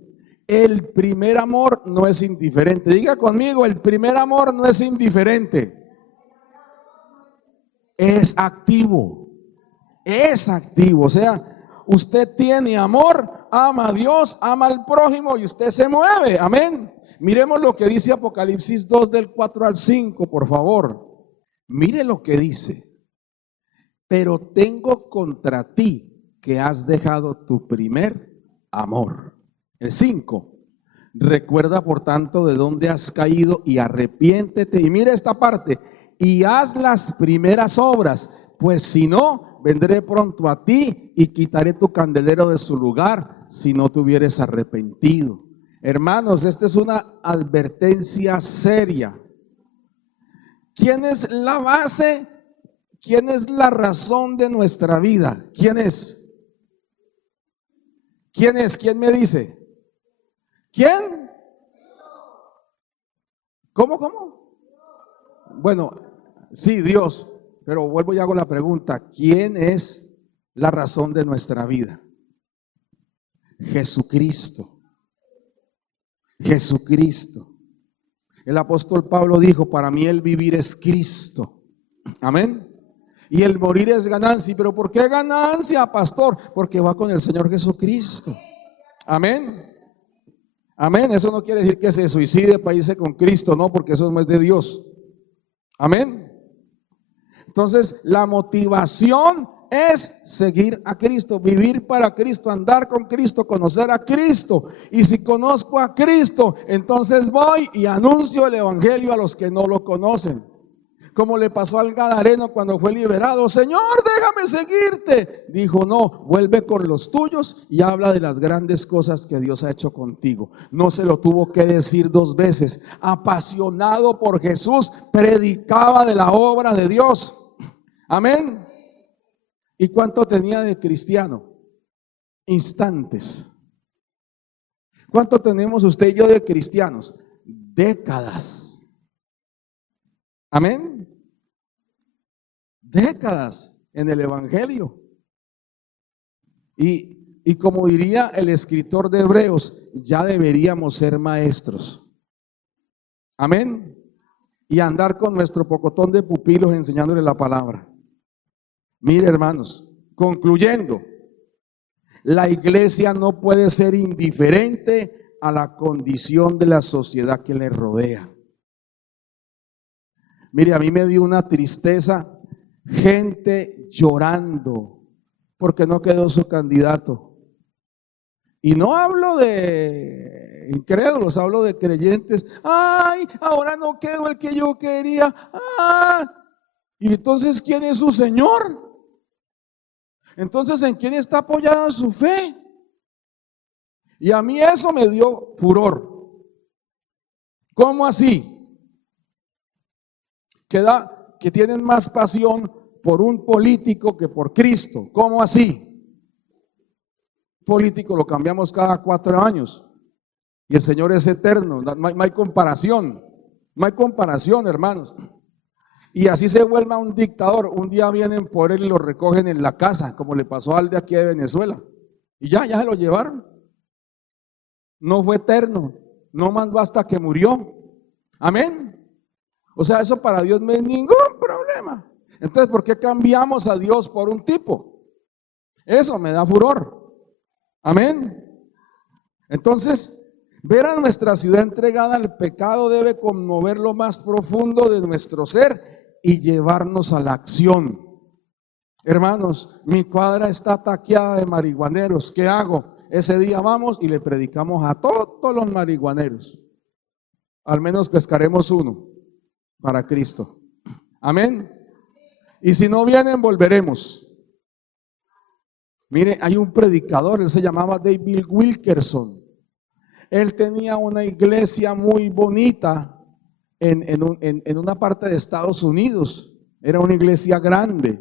El primer amor no es indiferente. Diga conmigo, el primer amor no es indiferente. Es activo. Es activo. O sea, usted tiene amor, ama a Dios, ama al prójimo y usted se mueve. Amén. Miremos lo que dice Apocalipsis 2 del 4 al 5, por favor. Mire lo que dice. Pero tengo contra ti que has dejado tu primer amor. El 5. Recuerda por tanto de dónde has caído y arrepiéntete. Y mira esta parte. Y haz las primeras obras, pues si no, vendré pronto a ti y quitaré tu candelero de su lugar si no te hubieres arrepentido. Hermanos, esta es una advertencia seria. ¿Quién es la base? ¿Quién es la razón de nuestra vida? ¿Quién es? ¿Quién es? ¿Quién me dice? ¿Quién? ¿Cómo? Bueno, sí, Dios. Pero vuelvo y hago la pregunta. ¿Quién es la razón de nuestra vida? Jesucristo. Jesucristo. El apóstol Pablo dijo, para mí el vivir es Cristo. Amén. Y el morir es ganancia. ¿Pero por qué ganancia, pastor? Porque va con el Señor Jesucristo. Amén. Amén. Eso no quiere decir que se suicide para irse con Cristo, no, porque eso no es de Dios. Amén. Entonces, la motivación es seguir a Cristo, vivir para Cristo, andar con Cristo, conocer a Cristo. Y si conozco a Cristo, entonces voy y anuncio el evangelio a los que no lo conocen. Como le pasó al gadareno cuando fue liberado. Señor, déjame seguirte. Dijo, no, vuelve con los tuyos y habla de las grandes cosas que Dios ha hecho contigo. No se lo tuvo que decir 2 veces. Apasionado por Jesús, predicaba de la obra de Dios. Amén. ¿Y cuánto tenía de cristiano? Instantes. ¿Cuánto tenemos usted y yo de cristianos? Décadas. Amén. Décadas en el evangelio. Y como diría el escritor de Hebreos, ya deberíamos ser maestros. Amén. Y andar con nuestro pocotón de pupilos enseñándole la palabra. Mire, hermanos, concluyendo, la iglesia no puede ser indiferente a la condición de la sociedad que le rodea. Mire, a mí me dio una tristeza, gente llorando porque no quedó su candidato. Y no hablo de incrédulos, hablo de creyentes. Ay, ahora no quedó el que yo quería. Y entonces, ¿quién es su Señor? Entonces, ¿en quién está apoyada su fe? Y a mí eso me dio furor. ¿Cómo así? Que tienen más pasión por un político que por Cristo. ¿Cómo así? Político lo cambiamos cada 4 años y el Señor es eterno. No hay comparación. No hay comparación, hermanos. Y así se vuelve un dictador. Un día vienen por él y lo recogen en la casa, como le pasó al de aquí de Venezuela. Y ya se lo llevaron. No fue eterno. No mandó hasta que murió. Amén. O sea, eso para Dios no es ningún problema. Entonces, ¿por qué cambiamos a Dios por un tipo? Eso me da furor. Amén. Entonces, ver a nuestra ciudad entregada al pecado debe conmover lo más profundo de nuestro ser y llevarnos a la acción. Hermanos, mi cuadra está taqueada de marihuaneros. ¿Qué hago? Ese día vamos y le predicamos a todos los marihuaneros. Al menos pescaremos uno para Cristo. Amén. Y si no vienen, volveremos. Mire, hay un predicador, él se llamaba David Wilkerson. Él tenía una iglesia muy bonita en una parte de Estados Unidos. Era una iglesia grande.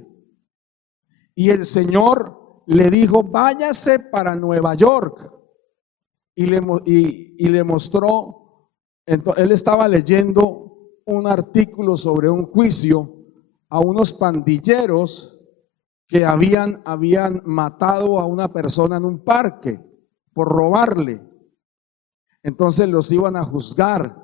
Y el Señor le dijo, váyase para Nueva York. Y le mostró, entonces, él estaba leyendo un artículo sobre un juicio a unos pandilleros que habían matado a una persona en un parque por robarle. Entonces los iban a juzgar.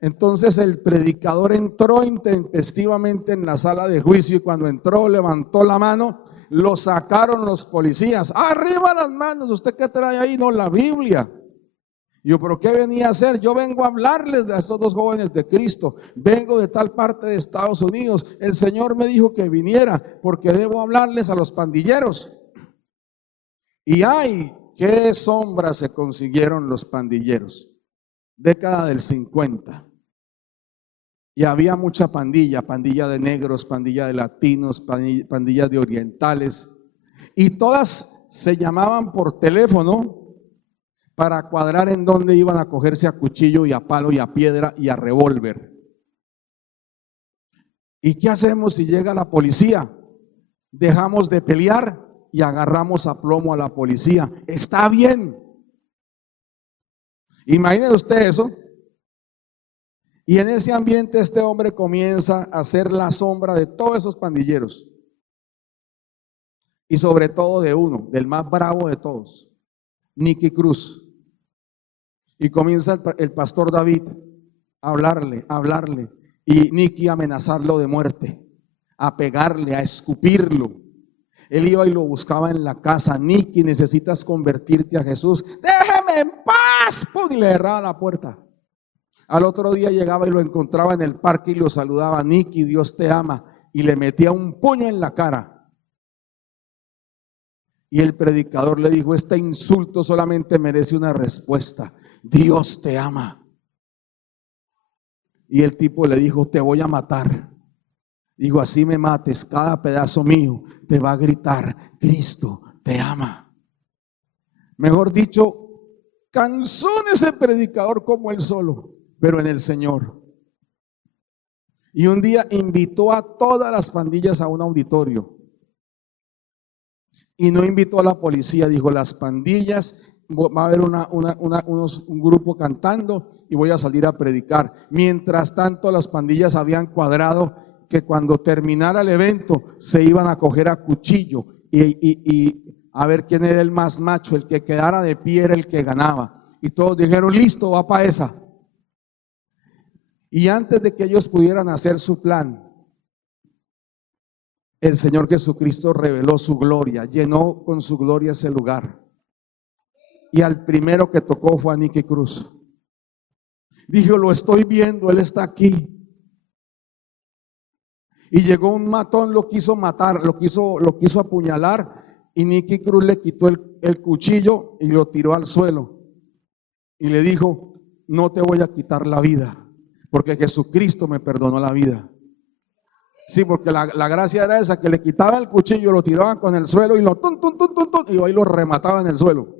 Entonces el predicador entró intempestivamente en la sala de juicio y cuando entró levantó la mano, lo sacaron los policías. ¡Arriba las manos! ¿Usted qué trae ahí? No, la Biblia. Yo, ¿pero qué venía a hacer? Yo vengo a hablarles de estos dos jóvenes de Cristo. Vengo de tal parte de Estados Unidos. El Señor me dijo que viniera porque debo hablarles a los pandilleros. Y ay, qué sombra se consiguieron los pandilleros. Década del 50. Y había mucha pandilla de negros, pandilla de latinos, pandillas de orientales. Y todas se llamaban por teléfono para cuadrar en dónde iban a cogerse a cuchillo y a palo y a piedra y a revólver. ¿Y qué hacemos si llega la policía? Dejamos de pelear y agarramos a plomo a la policía. Está bien. Imagine usted eso. Y en ese ambiente este hombre comienza a ser la sombra de todos esos pandilleros. Y sobre todo de uno, del más bravo de todos, Nicky Cruz. Y comienza el pastor David a hablarle. Y Nicky a amenazarlo de muerte, a pegarle, a escupirlo. Él iba y lo buscaba en la casa. Nicky, necesitas convertirte a Jesús. Déjeme en paz. ¡Pum! Y le cerraba la puerta. Al otro día llegaba y lo encontraba en el parque y lo saludaba. Nicky, Dios te ama. Y le metía un puño en la cara. Y el predicador le dijo, este insulto solamente merece una respuesta. Dios te ama. Y el tipo le dijo, te voy a matar. Digo, así me mates, cada pedazo mío te va a gritar, Cristo te ama. Mejor dicho, cansó ese predicador como él solo, pero en el Señor. Y un día invitó a todas las pandillas a un auditorio. Y no invitó a la policía, dijo, las pandillas, va a haber un grupo cantando y voy a salir a predicar. Mientras tanto, las pandillas habían cuadrado que cuando terminara el evento se iban a coger a cuchillo y a ver quién era el más macho, el que quedara de pie era el que ganaba. Y todos dijeron, listo, va para esa. Y antes de que ellos pudieran hacer su plan, el Señor Jesucristo reveló su gloria, llenó con su gloria ese lugar. Y al primero que tocó fue a Nicky Cruz. Dijo, lo estoy viendo, él está aquí. Y llegó un matón, lo quiso matar, lo quiso apuñalar. Y Nicky Cruz le quitó el cuchillo y lo tiró al suelo. Y le dijo, no te voy a quitar la vida, porque Jesucristo me perdonó la vida. Sí, porque la gracia era esa, que le quitaban el cuchillo, lo tiraban con el suelo y y ahí lo remataba en el suelo.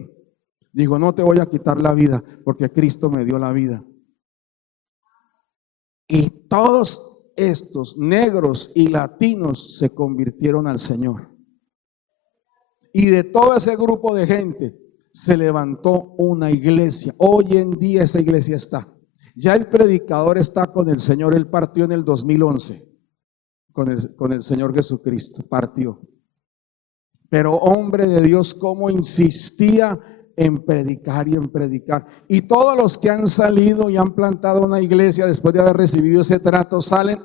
Dijo, no te voy a quitar la vida, porque Cristo me dio la vida. Y todos estos negros y latinos se convirtieron al Señor. Y de todo ese grupo de gente se levantó una iglesia. Hoy en día esa iglesia está. Ya el predicador está con el Señor. Él partió en el 2011 con el Señor Jesucristo. Partió. Pero hombre de Dios, cómo insistía en predicar y en predicar. Y todos los que han salido y han plantado una iglesia después de haber recibido ese trato salen.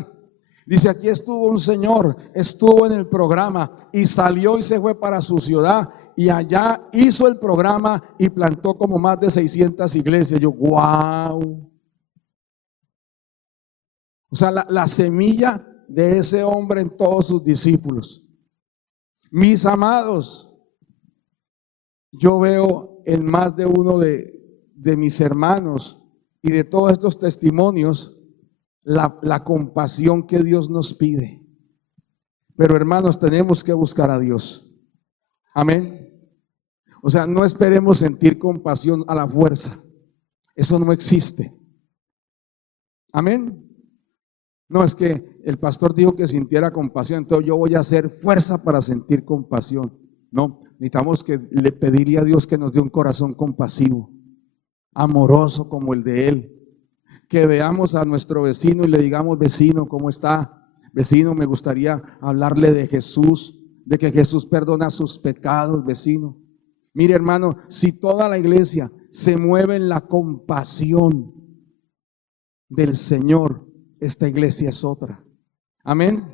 Dice, aquí estuvo un señor, estuvo en el programa y salió y se fue para su ciudad y allá hizo el programa y plantó como más de 600 iglesias. Yo, wow. O sea, la semilla de ese hombre en todos sus discípulos. Mis amados, yo veo en más de uno de mis hermanos y de todos estos testimonios la compasión que Dios nos pide. Pero hermanos, tenemos que buscar a Dios. Amén. O sea, no esperemos sentir compasión a la fuerza. Eso no existe. Amén. No, es que el pastor dijo que sintiera compasión, entonces yo voy a hacer fuerza para sentir compasión. No, necesitamos que le pedirle a Dios que nos dé un corazón compasivo, amoroso como el de Él. Que veamos a nuestro vecino y le digamos: vecino, ¿cómo está? Vecino, me gustaría hablarle de Jesús, de que Jesús perdona sus pecados, vecino. Mire, hermano, si toda la iglesia se mueve en la compasión del Señor, esta iglesia es otra. Amén.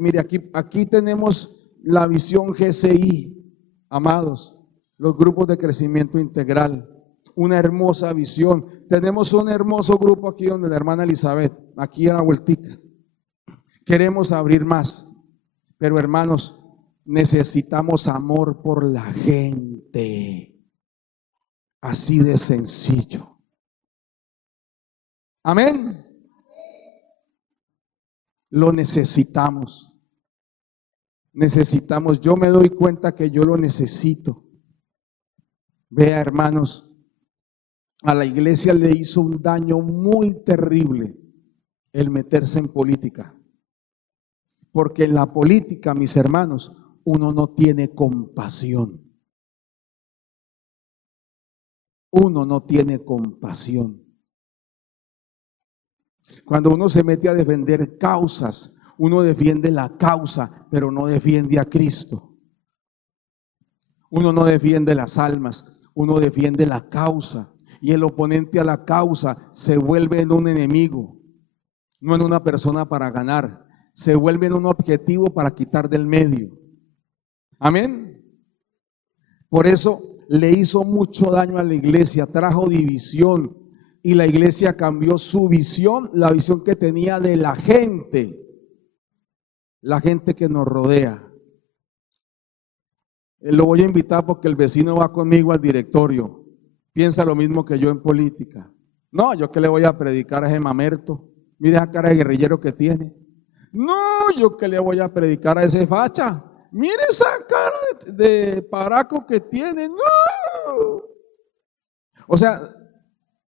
Mire, aquí tenemos la visión GCI, amados, los grupos de crecimiento integral. Una hermosa visión. Tenemos un hermoso grupo aquí donde la hermana Elizabeth, aquí a la vueltica. Queremos abrir más, pero hermanos, necesitamos amor por la gente. Así de sencillo. Amén. Lo necesitamos. Necesitamos. Yo me doy cuenta que yo lo necesito. Vea, hermanos, a la iglesia le hizo un daño muy terrible el meterse en política. Porque en la política, mis hermanos, uno no tiene compasión. Uno no tiene compasión. Cuando uno se mete a defender causas, uno defiende la causa, pero no defiende a Cristo. Uno no defiende las almas, uno defiende la causa. Y el oponente a la causa se vuelve en un enemigo, no en una persona para ganar. Se vuelve en un objetivo para quitar del medio. Amén. Por eso le hizo mucho daño a la iglesia, trajo división. Y la iglesia cambió su visión, la visión que tenía de la gente que nos rodea. Lo voy a invitar porque el vecino va conmigo al directorio. Piensa lo mismo que yo en política. No, yo que le voy a predicar a ese mamerto. Mire esa cara de guerrillero que tiene. No, yo que le voy a predicar a ese facha. Mire esa cara de paraco que tiene. No. O sea,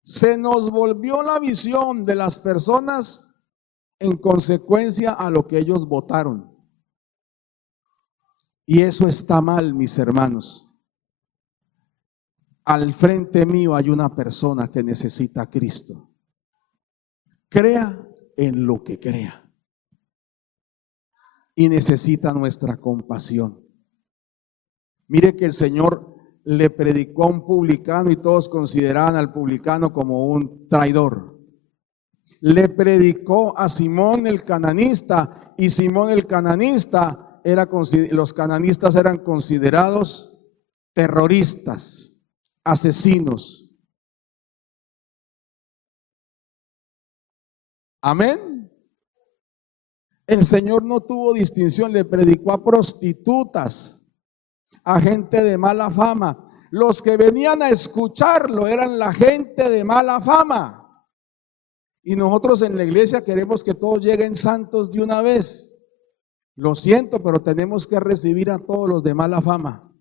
se nos volvió la visión de las personas en consecuencia a lo que ellos votaron. Y eso está mal, mis hermanos. Al frente mío hay una persona que necesita a Cristo. Crea en lo que crea. Y necesita nuestra compasión. Mire que el Señor le predicó a un publicano y todos consideraban al publicano como un traidor. Le predicó a Simón el cananista y Simón el cananista los cananistas eran considerados terroristas, asesinos. Amén. El Señor no tuvo distinción, le predicó a prostitutas, a gente de mala fama. Los que venían a escucharlo eran la gente de mala fama. Y nosotros en la iglesia queremos que todos lleguen santos de una vez. Lo siento, pero tenemos que recibir a todos los de mala fama.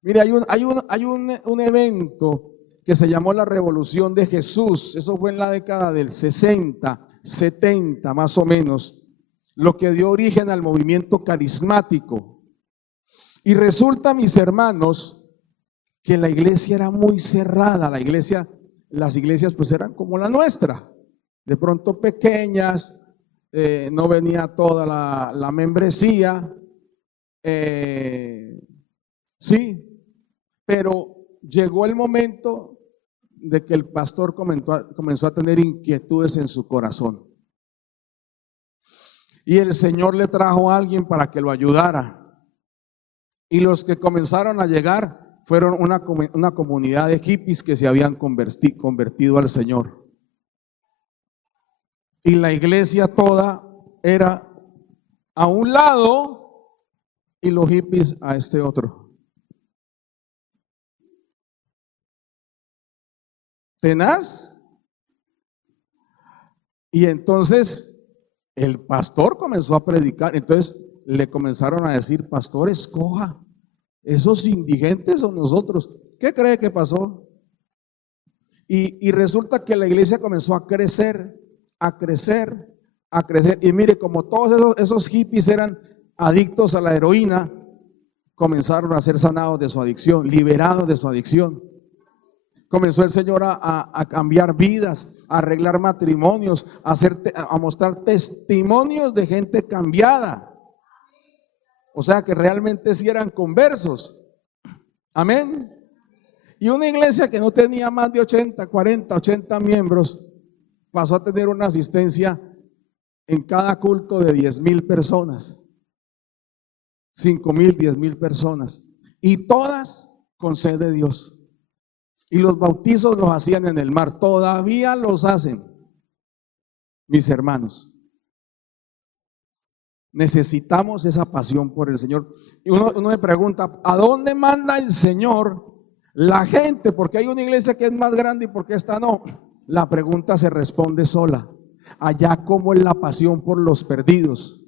Mire, hay un evento que se llamó la Revolución de Jesús. Eso fue en la década del 60, 70 más o menos, lo que dio origen al movimiento carismático. Y resulta, mis hermanos, que la iglesia era muy cerrada. Las iglesias pues eran como la nuestra, de pronto pequeñas, no venía toda la membresía, sí, pero llegó el momento de que el pastor comenzó a tener inquietudes en su corazón. Y el Señor le trajo a alguien para que lo ayudara. Y los que comenzaron a llegar fueron una comunidad de hippies que se habían convertido al Señor. Y la iglesia toda era a un lado y los hippies a este otro. ¿Tenaz? Y entonces el pastor comenzó a predicar. Entonces le comenzaron a decir: pastor, escoja, ¿esos indigentes o nosotros? ¿Qué cree que pasó? Y resulta que la iglesia comenzó a crecer, a crecer, a crecer. Y mire, como todos esos hippies eran adictos a la heroína, comenzaron a ser sanados de su adicción, liberados de su adicción. Comenzó el Señor a cambiar vidas, a arreglar matrimonios, a mostrar testimonios de gente cambiada. O sea que realmente sí eran conversos. Amén. Y una iglesia que no tenía más de 80 miembros, pasó a tener una asistencia en cada culto de 10,000 personas. 5,000, 10,000 personas. Y todas con sed de Dios. Y los bautizos los hacían en el mar. Todavía los hacen, mis hermanos. Necesitamos esa pasión por el Señor. Y uno me pregunta: ¿a dónde manda el Señor la gente? Porque hay una iglesia que es más grande y porque esta no. La pregunta se responde sola. Allá como es la pasión por los perdidos.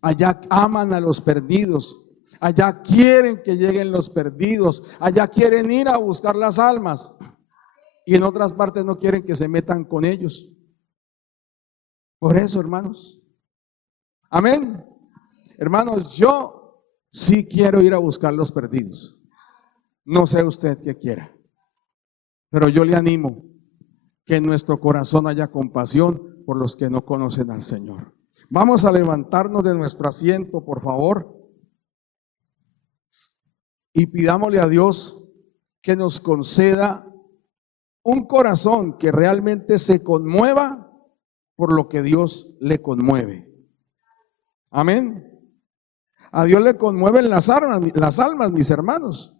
Allá aman a los perdidos. Allá quieren que lleguen los perdidos. Allá quieren ir a buscar las almas. Y en otras partes no quieren que se metan con ellos. Por eso, hermanos. Amén. Hermanos, yo sí quiero ir a buscar los perdidos. No sé usted qué quiera, pero yo le animo que en nuestro corazón haya compasión por los que no conocen al Señor. Vamos a levantarnos de nuestro asiento, por favor, y pidámosle a Dios que nos conceda un corazón que realmente se conmueva por lo que Dios le conmueve. Amén. A Dios le conmueven las almas, mis hermanos.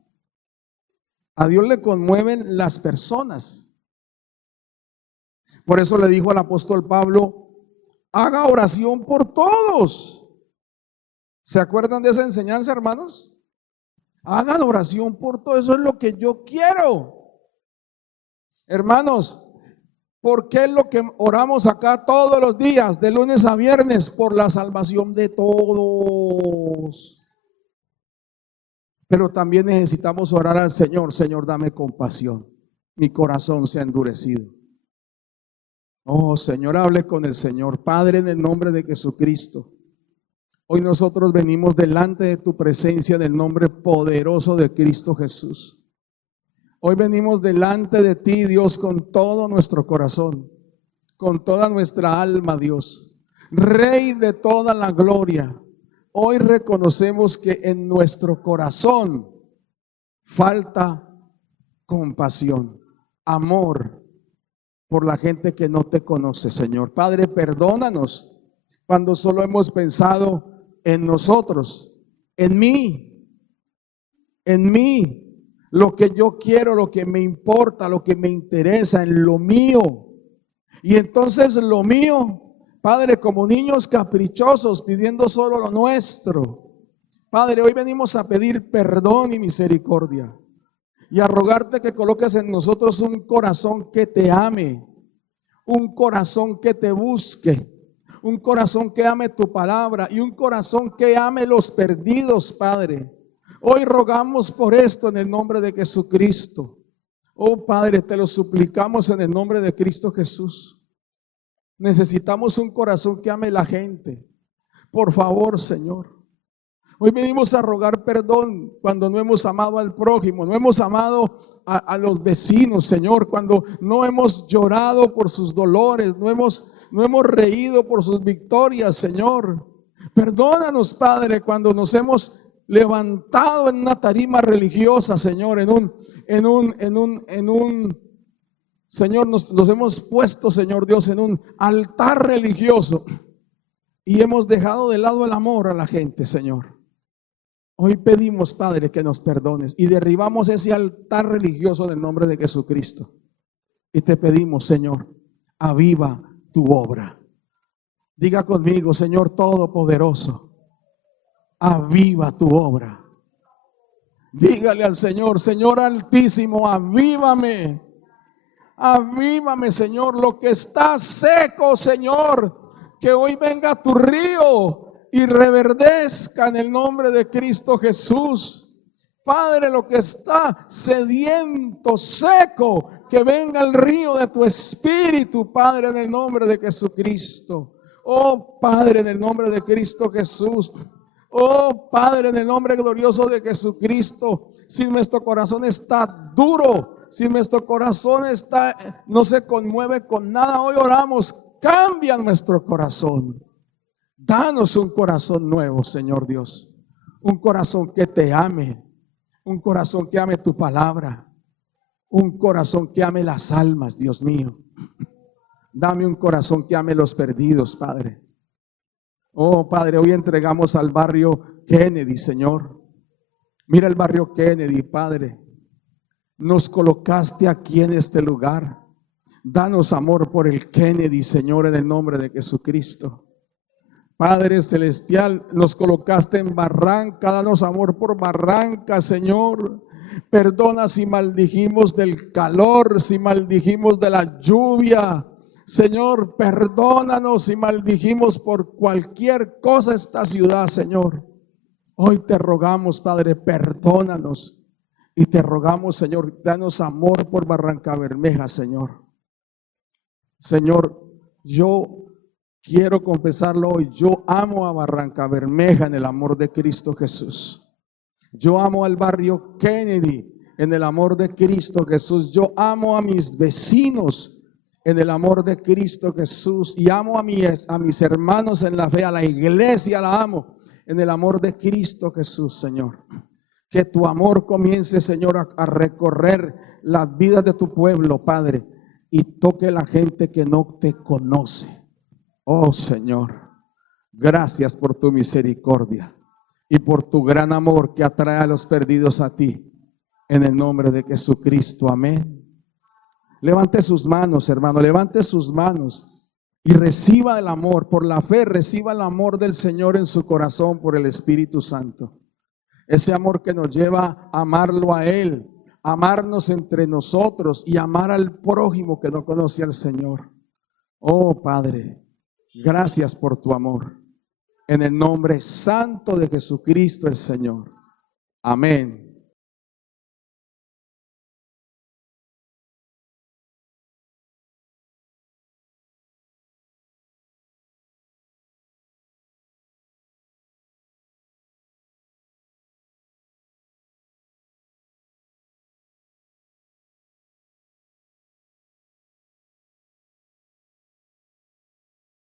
A Dios le conmueven las personas. Por eso le dijo al apóstol Pablo: haga oración por todos. ¿Se acuerdan de esa enseñanza, hermanos? Hagan oración por todos. Eso es lo que yo quiero. Hermanos, ¿por qué es lo que oramos acá todos los días, de lunes a viernes? Por la salvación de todos. Pero también necesitamos orar al Señor: Señor, dame compasión. Mi corazón se ha endurecido. Oh, Señor, hable con el Señor. Padre, en el nombre de Jesucristo, hoy nosotros venimos delante de tu presencia en el nombre poderoso de Cristo Jesús. Hoy venimos delante de ti, Dios, con todo nuestro corazón, con toda nuestra alma, Dios. Rey de toda la gloria. Hoy reconocemos que en nuestro corazón falta compasión, amor por la gente que no te conoce, Señor. Padre, perdónanos cuando solo hemos pensado en nosotros, en mí, lo que yo quiero, lo que me importa, lo que me interesa, en lo mío. Y entonces lo mío, Padre, como niños caprichosos pidiendo solo lo nuestro. Padre, hoy venimos a pedir perdón y misericordia y a rogarte que coloques en nosotros un corazón que te ame, un corazón que te busque, un corazón que ame tu palabra y un corazón que ame los perdidos, Padre. Hoy rogamos por esto en el nombre de Jesucristo. Oh Padre, te lo suplicamos en el nombre de Cristo Jesús. Necesitamos un corazón que ame la gente. Por favor, Señor. Hoy venimos a rogar perdón cuando no hemos amado al prójimo, no hemos amado a los vecinos, Señor, cuando no hemos llorado por sus dolores, no hemos reído por sus victorias, Señor. Perdónanos, Padre, cuando nos hemos levantado en una tarima religiosa, Señor, Señor, nos hemos puesto, Señor Dios, en un altar religioso y hemos dejado de lado el amor a la gente, Señor. Hoy pedimos, Padre, que nos perdones y derribamos ese altar religioso en el nombre de Jesucristo. Y te pedimos, Señor, aviva tu obra. Diga conmigo, Señor Todopoderoso, aviva tu obra. Dígale al Señor, Señor Altísimo, avívame. Avívame, Señor, lo que está seco, Señor. Que hoy venga tu río y reverdezca en el nombre de Cristo Jesús. Padre, lo que está sediento, seco, que venga el río de tu Espíritu, Padre, en el nombre de Jesucristo. Oh, Padre, en el nombre de Cristo Jesús. Oh, Padre, en el nombre glorioso de Jesucristo. Si nuestro corazón está duro, si nuestro corazón no se conmueve con nada, hoy oramos, cambia nuestro corazón. Danos un corazón nuevo, Señor Dios. Un corazón que te ame. Un corazón que ame tu palabra. Un corazón que ame las almas, Dios mío. Dame un corazón que ame los perdidos, Padre. Oh, Padre, hoy entregamos al barrio Kennedy, Señor. Mira el barrio Kennedy, Padre. Nos colocaste aquí en este lugar. Danos amor por el Kennedy, Señor, en el nombre de Jesucristo. Padre celestial, nos colocaste en Barranca, danos amor por Barranca, Señor. Perdona si maldijimos del calor, si maldijimos de la lluvia. Señor, perdónanos si maldijimos por cualquier cosa esta ciudad, Señor. Hoy te rogamos, Padre, perdónanos. Y te rogamos, Señor, danos amor por Barranca Bermeja, Señor. Señor, yo quiero confesarlo hoy, yo amo a Barranca Bermeja en el amor de Cristo Jesús. Yo amo al barrio Kennedy en el amor de Cristo Jesús. Yo amo a mis vecinos en el amor de Cristo Jesús. Y amo a mis hermanos en la fe, a la iglesia la amo en el amor de Cristo Jesús, Señor. Que tu amor comience, Señor, a recorrer las vidas de tu pueblo, Padre, y toque a la gente que no te conoce. Oh, Señor, gracias por tu misericordia y por tu gran amor que atrae a los perdidos a ti. En el nombre de Jesucristo, amén. Levante sus manos, hermano, levante sus manos y reciba el amor. Por la fe, reciba el amor del Señor en su corazón por el Espíritu Santo. Ese amor que nos lleva a amarlo a Él, amarnos entre nosotros y amar al prójimo que no conoce al Señor. Oh, Padre, gracias por tu amor. En el nombre santo de Jesucristo el Señor. Amén.